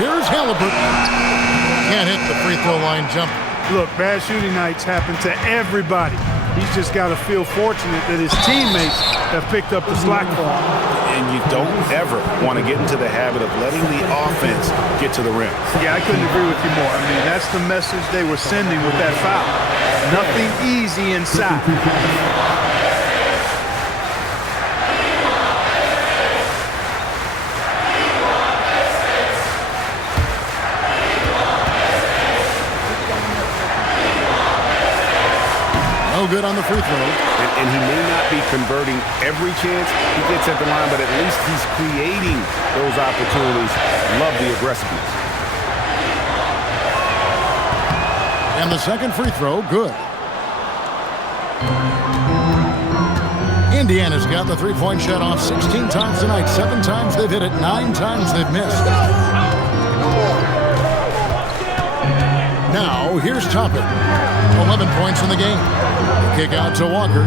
Here's Halliburton. Can't hit the free throw line jumper. Look, bad shooting nights happen to everybody. He's just got to feel fortunate that his teammates have picked up the slack for him. And you don't ever want to get into the habit of letting the offense get to the rim. Yeah, I couldn't agree with you more. I mean, that's the message they were sending with that foul. Nothing easy inside. No good on the free throw. And he may not be converting every chance he gets at the line, but at least he's creating those opportunities. Love the aggressiveness. And the second free throw, good. Indiana's got the three-point shot off 16 times tonight. 7 times they've hit it, 9 times they've missed. Now, here's Toppin. 11 points in the game. Kick out to Walker.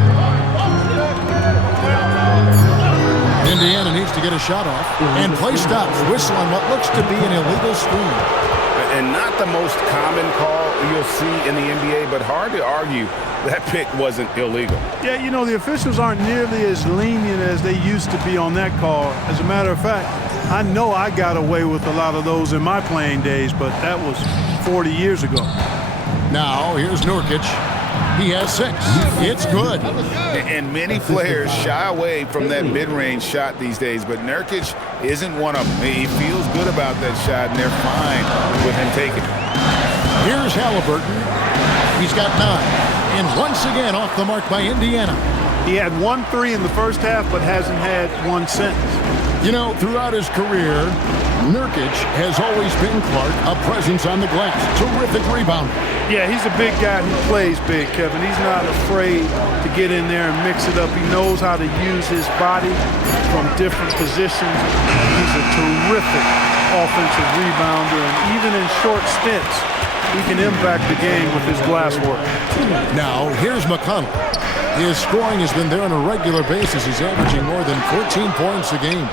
Indiana needs to get a shot off. And play stops. Whistle on what looks to be an illegal screen. And not the most common call you'll see in the NBA, but hard to argue that pick wasn't illegal. Yeah, you know, the officials aren't nearly as lenient as they used to be on that call. As a matter of fact, I know I got away with a lot of those in my playing days, but that was 40 years ago. Now, here's Nurkic. He has 6. It's good. And many players shy away from that mid-range shot these days, but Nurkic isn't one of them. He feels good about that shot, and they're fine with him taking it. Here's Halliburton. He's got 9. And once again off the mark by Indiana. He had 1 3 in the first half, but hasn't had one since. You know, throughout his career, Nurkic has always been, Clark, a presence on the glass. Terrific rebounder. Yeah, he's a big guy who plays big, Kevin. He's not afraid to get in there and mix it up. He knows how to use his body from different positions. He's a terrific offensive rebounder, and even in short stints, he can impact the game with his glass work. Now, here's McConnell. His scoring has been there on a regular basis. He's averaging more than 14 points a game.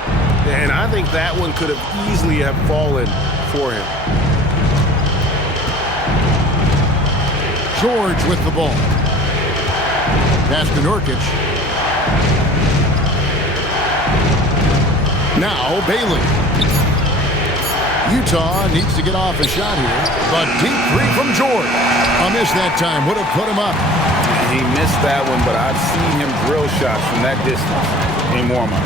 And I think that one could have easily have fallen for him. George with the ball. Pass to Nurkic. Now Bailey. Utah needs to get off a shot here, but deep three from George. A miss that time would have put him up. He missed that one, but I've seen him drill shots from that distance in warm-up.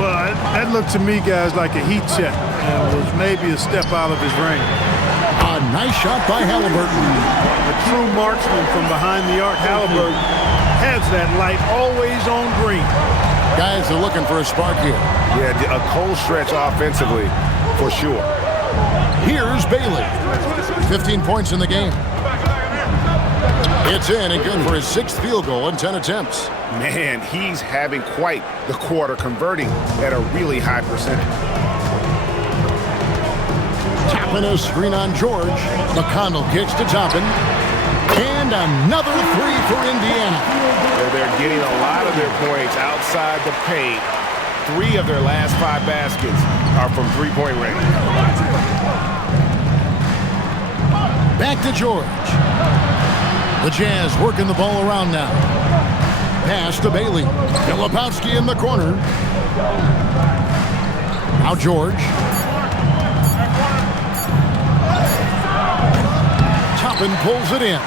Well, that looked to me, guys, like a heat check. It was maybe a step out of his range. A nice shot by Halliburton. A true marksman from behind the arc. Halliburton has that light always on green. Guys are looking for a spark here. Yeah, a cold stretch offensively for sure. Here's Bailey. 15 points in the game. It's in and good for his 6th field goal in 10 attempts. Man, he's having quite the quarter, converting at a really high percentage. Toppin a screen on George. McConnell kicks to Toppin. And another three for Indiana. They're getting a lot of their points outside the paint. 3 of their last 5 baskets are from three-point range. Back to George. The Jazz working the ball around now. Pass to Bailey. Filipowski in the corner. Now George. Toppin pulls it in.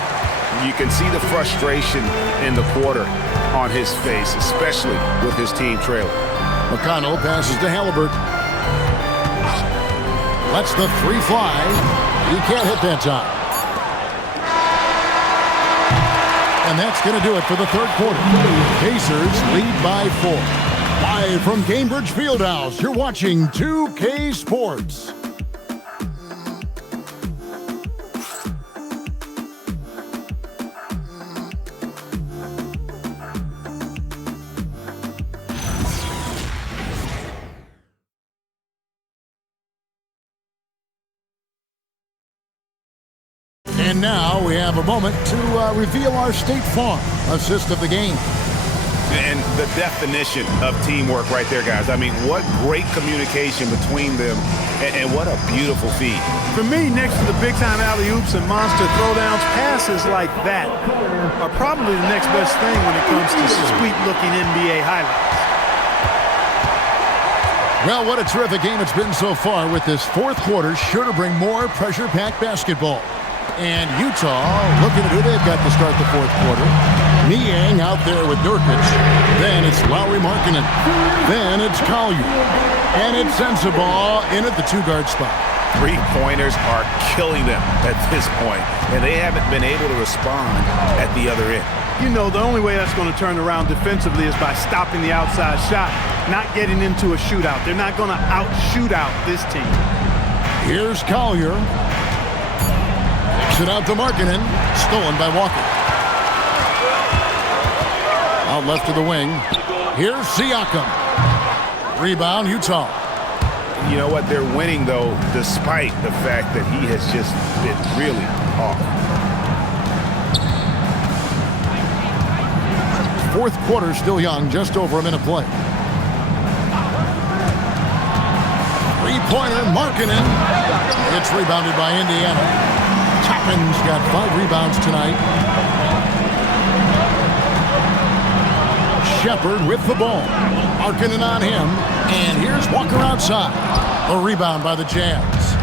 You can see the frustration in the quarter on his face, especially with his team trailing. McConnell passes to Halliburton. Lets the three fly. He can't hit that time. And that's going to do it for the third quarter. Pacers lead by 4. Live from Cambridge Fieldhouse, you're watching 2K Sports. And now we have a moment to reveal our State Farm assist of the game. And the definition of teamwork right there, guys. I mean, what great communication between them, and what a beautiful feat. For me, next to the big-time alley-oops and monster throwdowns, passes like that are probably the next best thing when it comes to sweet-looking NBA highlights. Well, what a terrific game it's been so far, with this fourth quarter sure to bring more pressure-packed basketball. And Utah looking at who they've got to start the fourth quarter. Niang out there with Nurkic. Then it's Lauri Markkanen. Then it's Collier. And it's Sensabaugh in at the 2-guard spot. Three-pointers are killing them at this point, and they haven't been able to respond at the other end. You know, the only way that's going to turn around defensively is by stopping the outside shot, not getting into a shootout. They're not going to out-shoot out this team. Here's Collier. It out to Markkanen, stolen by Walker. Out left to the wing. Here's Siakam. Rebound, Utah. You know what? They're winning, though, despite the fact that he has just been really off. Fourth quarter still young, just over a minute play. Three-pointer, Markkanen. It's rebounded by Indiana. Toppin's got 5 rebounds tonight. Shepard with the ball. Markkanen on him. And here's Walker outside. A rebound by the Jazz.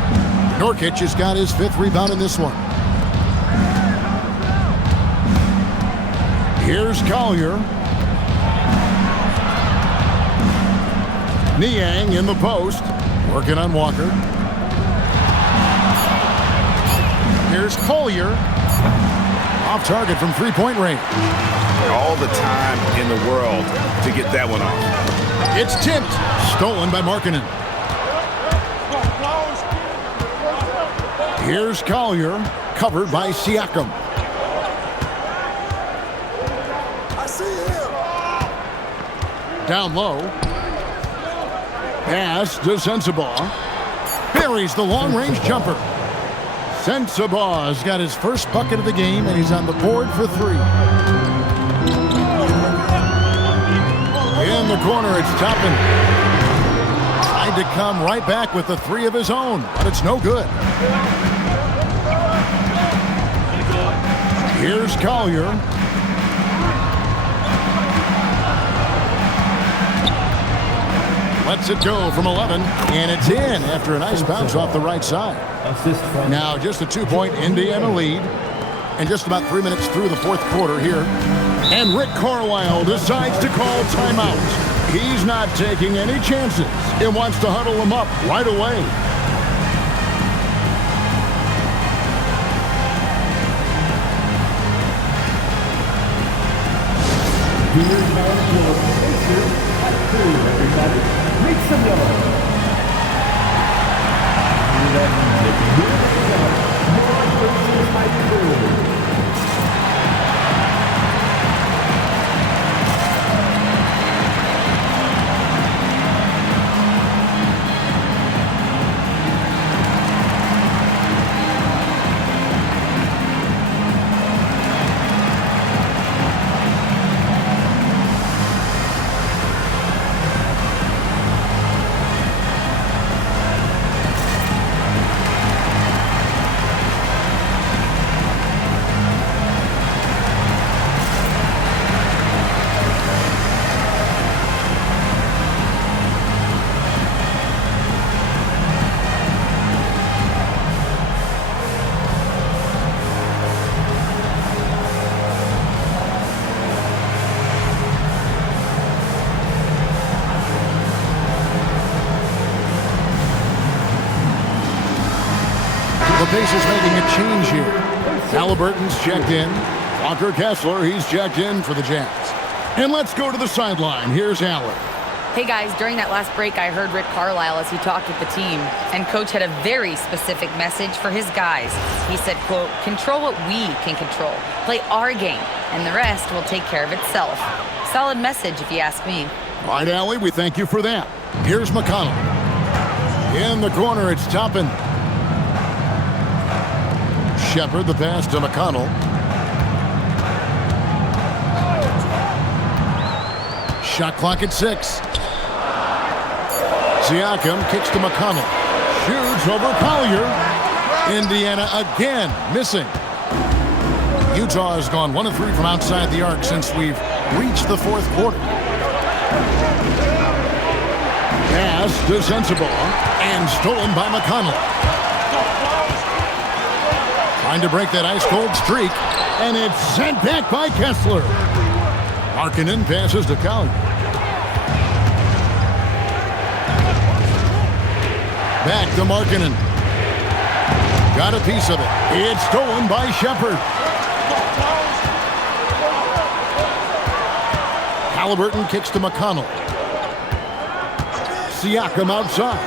Nurkic has got his 5th rebound in this one. Here's Collier. Niang in the post. Working on Walker. Here's Collier. Off target from 3-point range. All the time in the world to get that one off. It's tipped. Stolen by Markkanen. Here's Collier. Covered by Siakam. I see him. Down low. Pass to Sensabaugh. Buries the long-range jumper. Sensabaugh's got his first bucket of the game, and he's on the board for 3. the corner, it's Toppin. Tried to come right back with the three of his own, but it's no good. Here's Collier. Lets it go from 11, and it's in after a nice bounce off the right side. Now just a 2-point Indiana lead, and just about 3 minutes through the fourth quarter here. And Rick Carlisle decides to call timeout. He's not taking any chances. He wants to huddle them up right away. Here's our Pacers at 2, everybody. Make some noise. More Pacers by 2. The Pacers making a change here. Halliburton's checked in. Walker Kessler, he's checked in for the Jazz. And let's go to the sideline. Here's Allen. Hey guys, during that last break, I heard Rick Carlisle as he talked with the team, and Coach had a very specific message for his guys. He said, quote, "Control what we can control. Play our game, and the rest will take care of itself." Solid message, if you ask me. All right, Allie, we thank you for that. Here's McConnell. In the corner, it's Toppin. Shepard, the pass to McConnell. Shot clock at 6. Siakam kicks to McConnell. Shoots over Collier. Indiana again missing. Utah has gone 1 of 3 from outside the arc since we've reached the fourth quarter. Pass to Sensabaugh and stolen by McConnell. Trying to break that ice-cold streak, and it's sent back by Kessler. Markkanen passes to Collier. Back to Markkanen. Got a piece of it. It's stolen by Shepard. Halliburton kicks to McConnell. Siakam outside.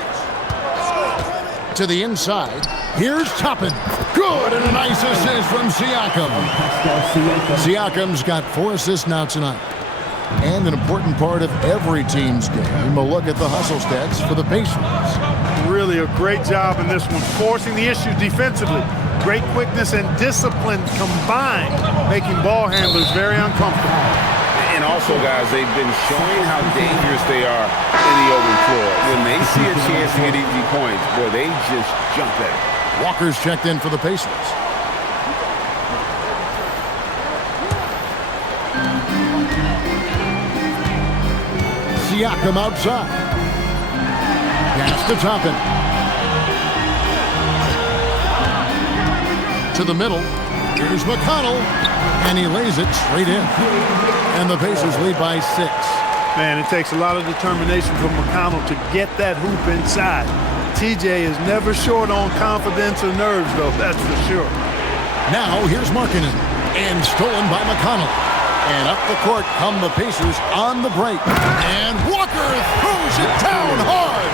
To the inside. Here's Toppin. Good, and a nice assist from Siakam. Siakam's got 4 assists now tonight. And an important part of every team's game. We'll look at the hustle stats for the Pacers. Really a great job in this one, forcing the issue defensively. Great quickness and discipline combined, making ball handlers very uncomfortable. And also, guys, they've been showing how dangerous they are in the open floor. When they see a chance to get easy points, boy, they just jump at it. Walker's checked in for the Pacers. Siakam outside. Pass to Toppin. To the middle. Here's McConnell. And he lays it straight in. And the Pacers lead by 6. Man, it takes a lot of determination from McConnell to get that hoop inside. TJ is never short on confidence or nerves, though, that's for sure. Now, here's Markkanen. And stolen by McConnell. And up the court come the Pacers on the break. And Walker throws it down hard.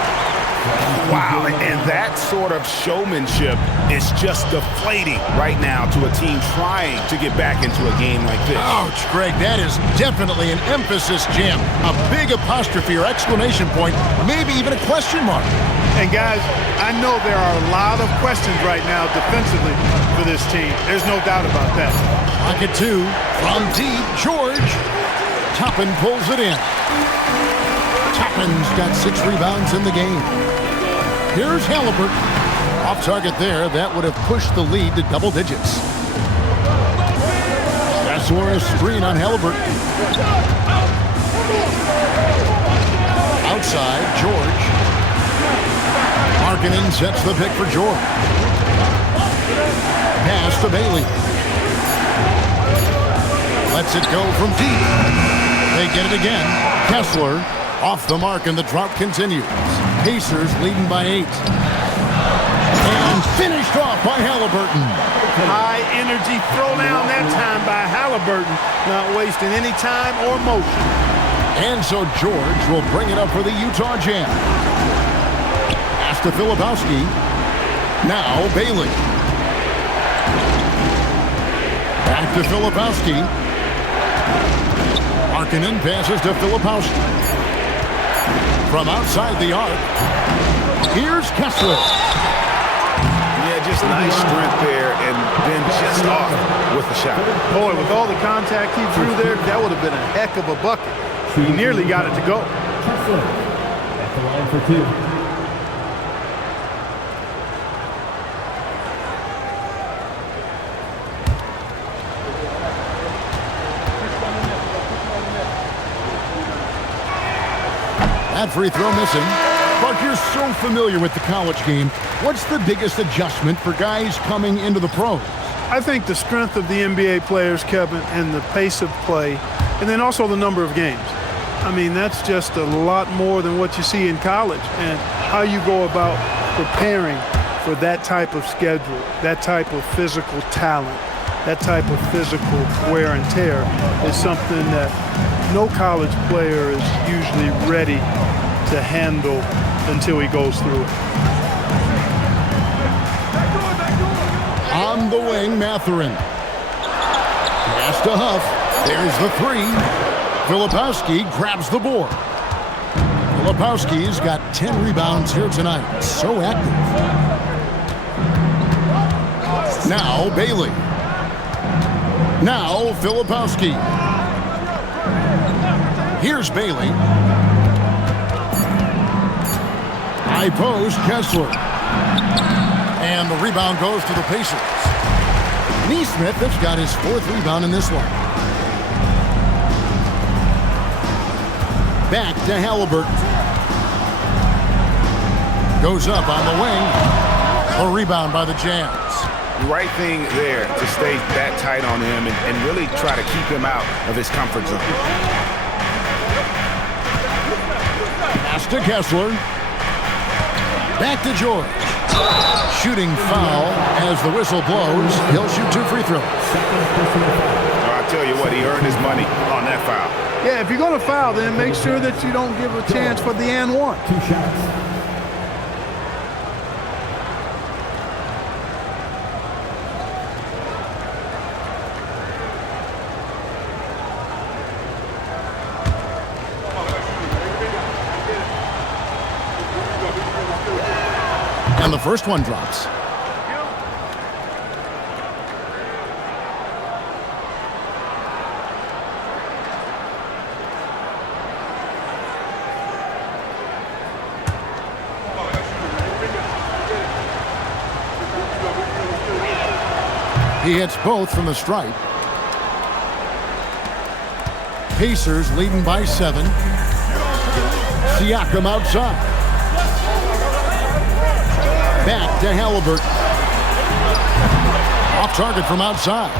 Wow, and that sort of showmanship is just deflating right now to a team trying to get back into a game like this. Ouch, Greg, that is definitely an emphasis jam. A big apostrophe or exclamation point, maybe even a question mark. And guys, I know there are a lot of questions right now defensively for this team. There's no doubt about that. Pocket 2 from deep, George. Toppin pulls it in. Toppin's got 6 rebounds in the game. Here's Halliburton. Off target there. That would have pushed the lead to double digits. Kessler a screen on Halliburton. Outside, George. Markkanen sets the pick for George. Pass to Bailey. Lets it go from deep. They get it again. Kessler off the mark, and the drought continues. Pacers leading by 8. And finished off by Halliburton. High energy throwdown that time by Halliburton. Not wasting any time or motion. And so George will bring it up for the Utah Jazz. Pass to Filipowski. Now Bailey. Back to Filipowski. Markkanen passes to Filipowski. From outside the arc, here's Kessler. Yeah, just nice strength there, and then just off with the shot. Boy, with all the contact he drew there, that would have been a heck of a bucket. He nearly got it to go. Kessler at the line for 2. That free throw missing. But you're so familiar with the college game. What's the biggest adjustment for guys coming into the pros? I think the strength of the NBA players, Kevin, and the pace of play, and then also the number of games. I mean, that's just a lot more than what you see in college, and how you go about preparing for that type of schedule, that type of physical talent, that type of physical wear and tear is something that no college player is usually ready to handle until he goes through it. On the wing, Mathurin. Pass to Huff. There's the 3. Filipowski grabs the board. Filipowski's got 10 rebounds here tonight. So active. Now Bailey. Now Filipowski. Here's Bailey. High post, Kessler. And the rebound goes to the Pacers. Neesmith has got his 4th rebound in this one. Back to Halliburton. Goes up on the wing. A rebound by the Jazz. Right thing there to stay that tight on him and really try to keep him out of his comfort zone. Pass to Kessler. Back to George. Shooting foul as the whistle blows. He'll shoot 2 free throws. I'll tell you what, he earned his money on that foul. Yeah, if you're going to foul, then make sure that you don't give a chance for the and 1. 2 shots. And the first one drops. He hits both from the stripe. Pacers leading by 7. Siakam outside. Back to Halliburton. Off target from outside.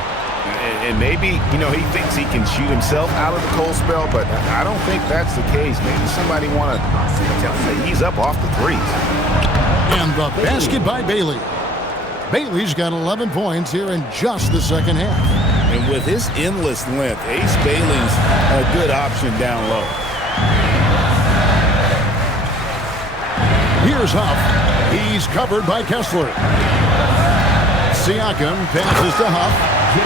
And maybe, he thinks he can shoot himself out of the cold spell, but I don't think that's the case. Maybe somebody want to tell him that he's up off the 3s. And the basket by Bailey. Bailey's got 11 points here in just the second half. And with his endless length, Ace Bailey's a good option down low. Here's Huff. He's covered by Kessler. Siakam passes to Huff.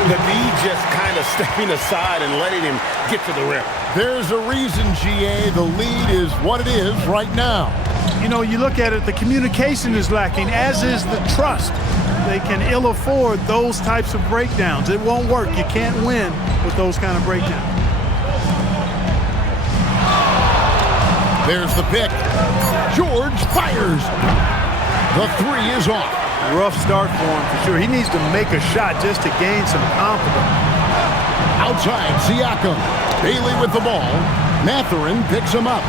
The knee just kind of stepping aside and letting him get to the rim. There's a reason, GA. The lead is what it is right now. You look at it, the communication is lacking, as is the trust. They can ill afford those types of breakdowns. It won't work. You can't win with those kind of breakdowns. There's the pick. George fires. The three is off. Rough start for him for sure. He needs to make a shot just to gain some confidence. Outside, Siakam. Bailey with the ball. Mathurin picks him up.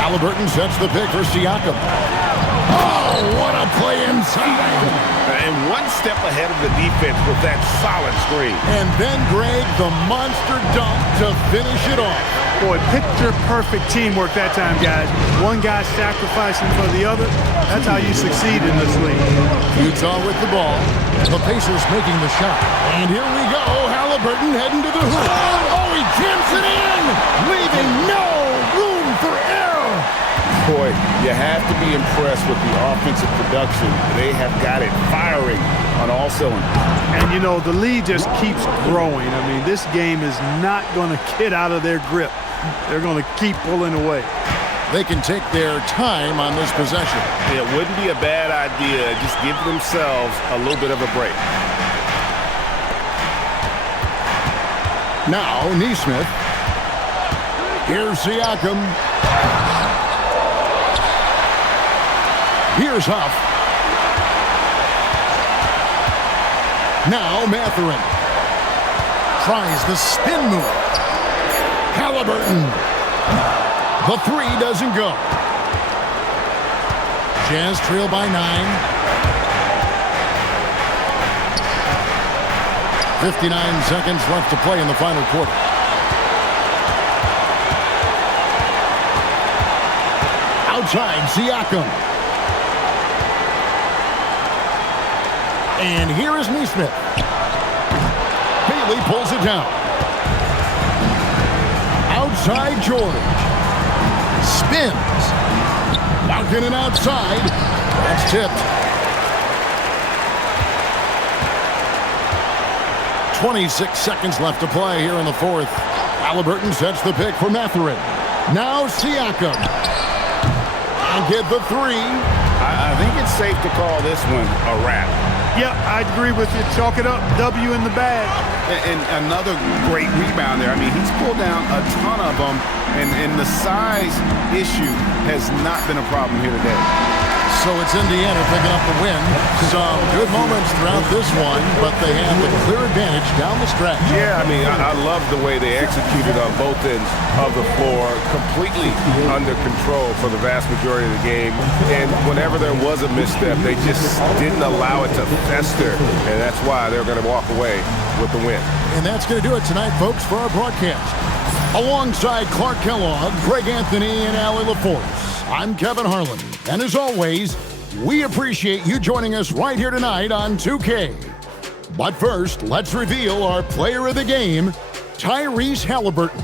Halliburton sets the pick for Siakam. Oh, what a play inside. And one step ahead of the defense with that solid screen. And then Greg, the monster dunk to finish it off. Boy, picture-perfect teamwork that time, guys. One guy sacrificing for the other. That's how you succeed in this league. Utah with the ball. The Pacers making the shot. And here we go. Halliburton heading to the hoop. Oh, he jams it in, leaving no room for error. Boy, you have to be impressed with the offensive production. They have got it firing on all cylinders. And, you know, the lead just keeps growing. I mean, this game is not going to get out of their grip. They're going to keep pulling away. They can take their time on this possession. It wouldn't be a bad idea. Just give themselves a little bit of a break. Now, Nesmith. Here's Siakam. Here's Huff. Now Mathurin tries the spin move. Halliburton. The three doesn't go. Jazz trail by 9. 59 seconds left to play in the final quarter. Outside, Siakam. And here is Nesmith. Bailey pulls it down. Outside George. Spins. Knocking it outside. That's tipped. 26 seconds left to play here in the fourth. Halliburton sets the pick for Mathurin. Now Siakam. And get the three. I think it's safe to call this one a wrap. Yep, I agree with you. Chalk it up. W in the bag. And another great rebound there. I mean, he's pulled down a ton of them, and the size issue has not been a problem here today. So it's Indiana picking up the win. Some good moments throughout this one, but they have the clear advantage down the stretch. Yeah, I mean, I love the way they executed on both ends of the floor, completely under control for the vast majority of the game. And whenever there was a misstep, they just didn't allow it to fester, and that's why they're going to walk away with the win. And that's going to do it tonight, folks, for our broadcast. Alongside Clark Kellogg, Greg Anthony, and Allie LaForce, I'm Kevin Harlan. And as always, we appreciate you joining us right here tonight on 2K. But first, let's reveal our player of the game, Tyrese Halliburton.